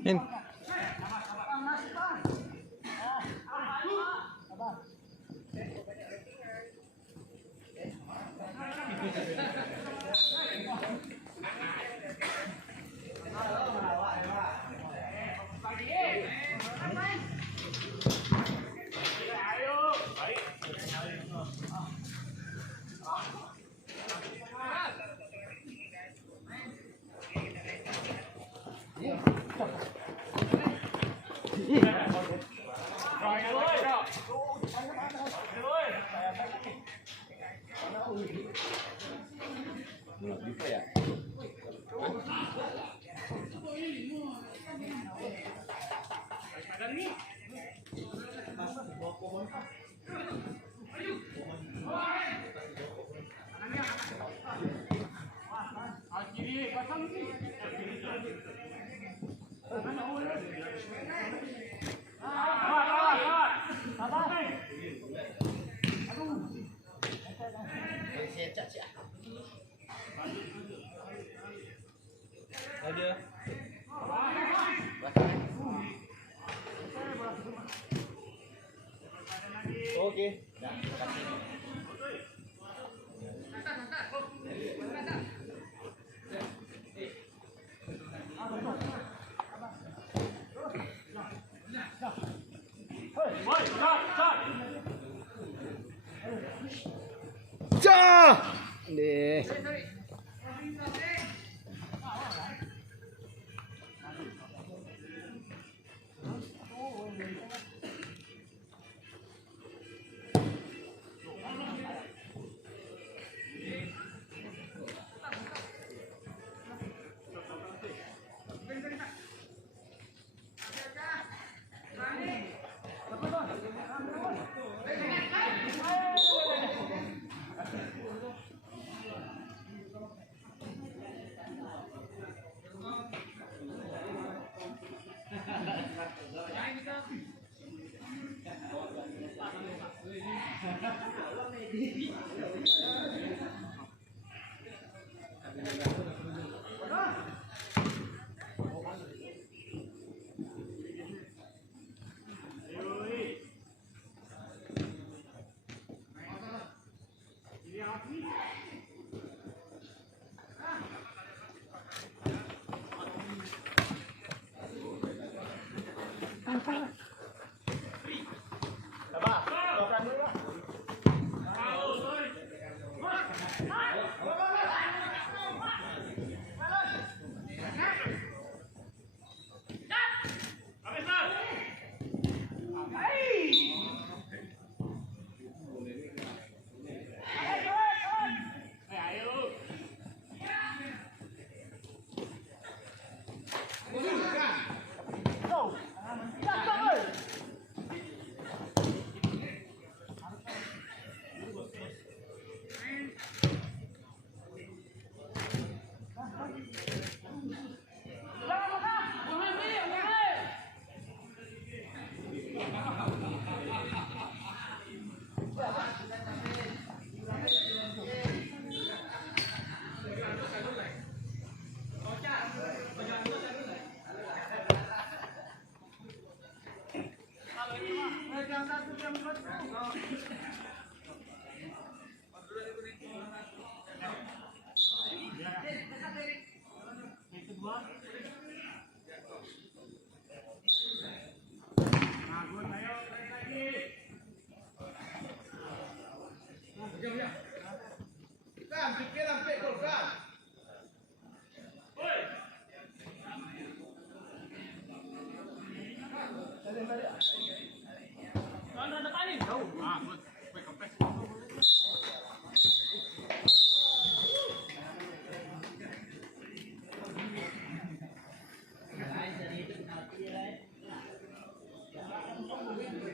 In. Oke. Deh.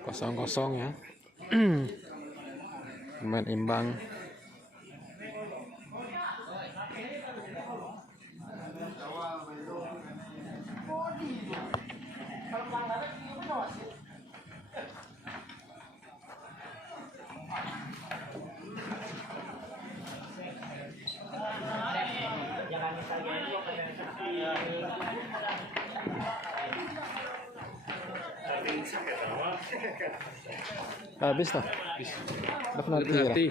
Kosong-kosong ya. Main imbang. Habis toh? Udah penalti.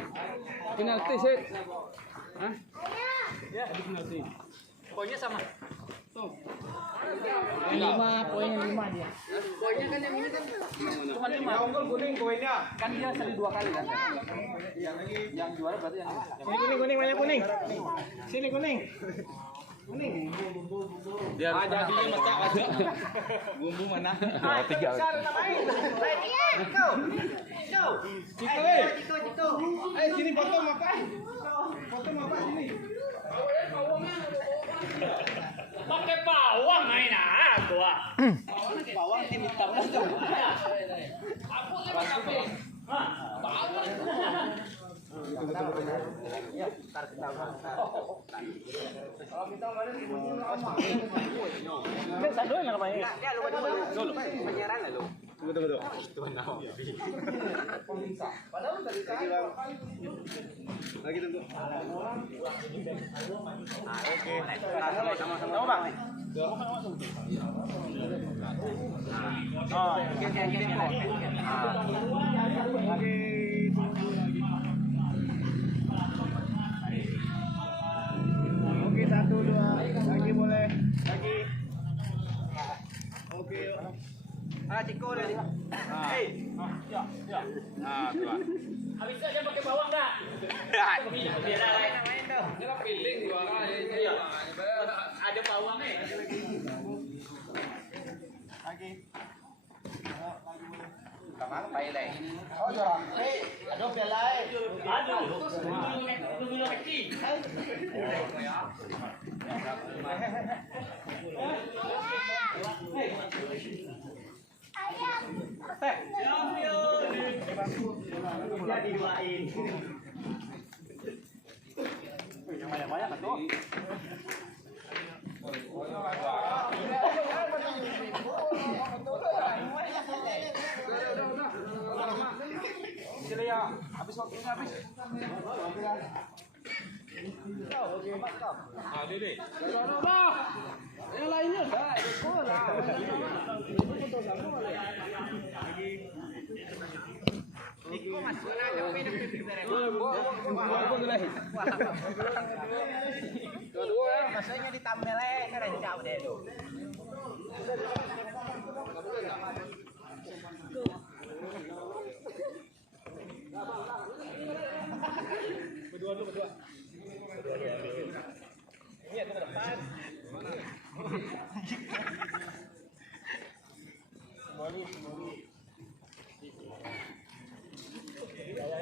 Penalti sih. Hah? Ya, ada penalti. Poinnya sama. Tuh. 5, poin 5 dia. Poinnya kan yang ini kan cuma 5. Yang unggul kuning poinnya. Kan dia seri 2 kali kan. Yang juara berarti yang Sini kuning banyak kuning. Sini kuning. Kuning. dia jadinya macam aja. Bumbu mana? 2-3. Ciko, Ciko. Ayo sini foto apa? Foto apa sini? Pakai bawang main aku ah. Bawang tim hitam lah tuh. Aku lagi kafe. Bawang. Ya, tar kita. Kalau kita balik di bunyi lama. Satu yang main. Ya, lu dulu. Penyiaran lah lu. Tunggu. Tuan now. Padahal dari lagi tunggu. Oke. Sama-sama Bang. Oh, Oke, 1, 2. Lagi boleh. Lagi. Oke, yuk. Ciko udah nih. Hei. Ya. Nah, tuh. Habis aja pakai bawang dah. Biar lain main dong. Dia pilih dua kali. Iya. Ada bawangnya. Lagi. Kamang baik deh. Oh, jorang. Aduh, belai. Aduh. Tunggu kecil. Diduain. Yang banyak-banyak tuh. Sini ya, habis waktunya habis. Yang lainnya enggak, maksudnya ditambel kan ada jauh deh lu. Berdua. Iya, ke depan.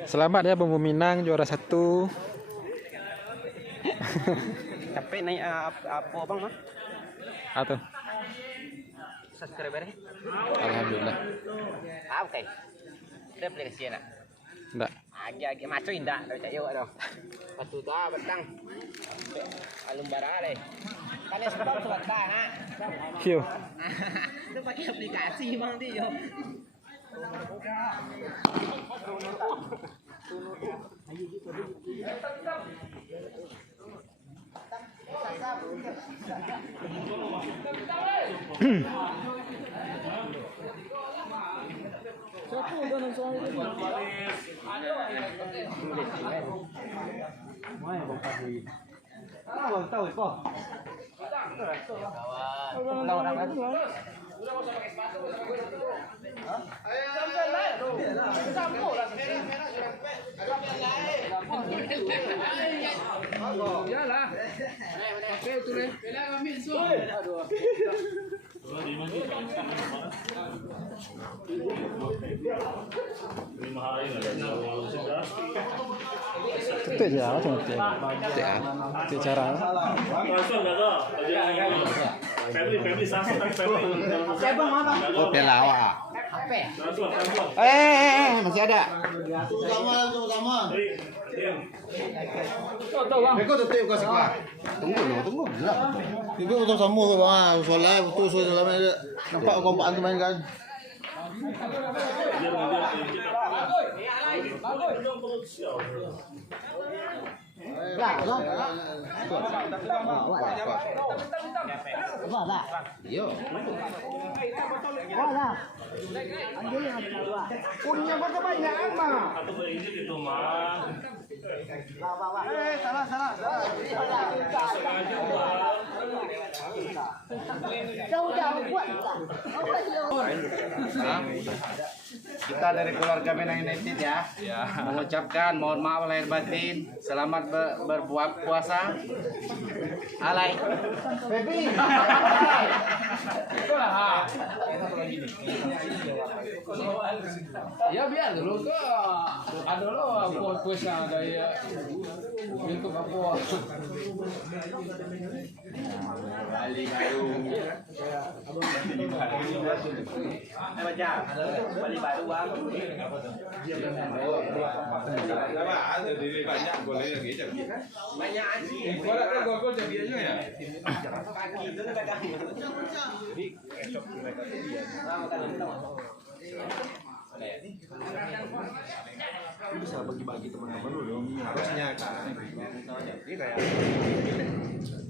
Selamat ya Bumbu Minang juara 1. Capek naik apa bang mah? Atau Subscriber. alhamdulillah. Oke. Udah aplikasi nak. Enggak. Agi masuk indah, dah yuk dah. Satu dah betang. Alum barale. Kan sebab surat nak. Hiu. Itu pakai aplikasi bang dia. Itu aja macam itu. Ya. Itu cara. Family sasa tak family. Oh, pelawa. Masih ada. Sama. Mereka tutup kau sekolah. Tunggu. Itu betul sama bang. Soalnya betul soalnya nampak kompaan tu main kan. Punya apa kebanyakan mah? Atau berizin itu mah. Salah. Kita dari keluarga Minang United ya, mengucapkan mohon maaf lahir batin, selamat berbuat puasa. Alay. Baby. Itulah. Ya biar dulu ke ada lo kuisnya dari YouTube apa. Bali baru. Baca. Bali baru bang. Ada diri banyak boleh lagi jadi. Banyak aja. Kalau ada gol jadi aja ya. Kaki itu kan kaki. Bisa bagi-bagi teman-teman dulu. Harusnya kan.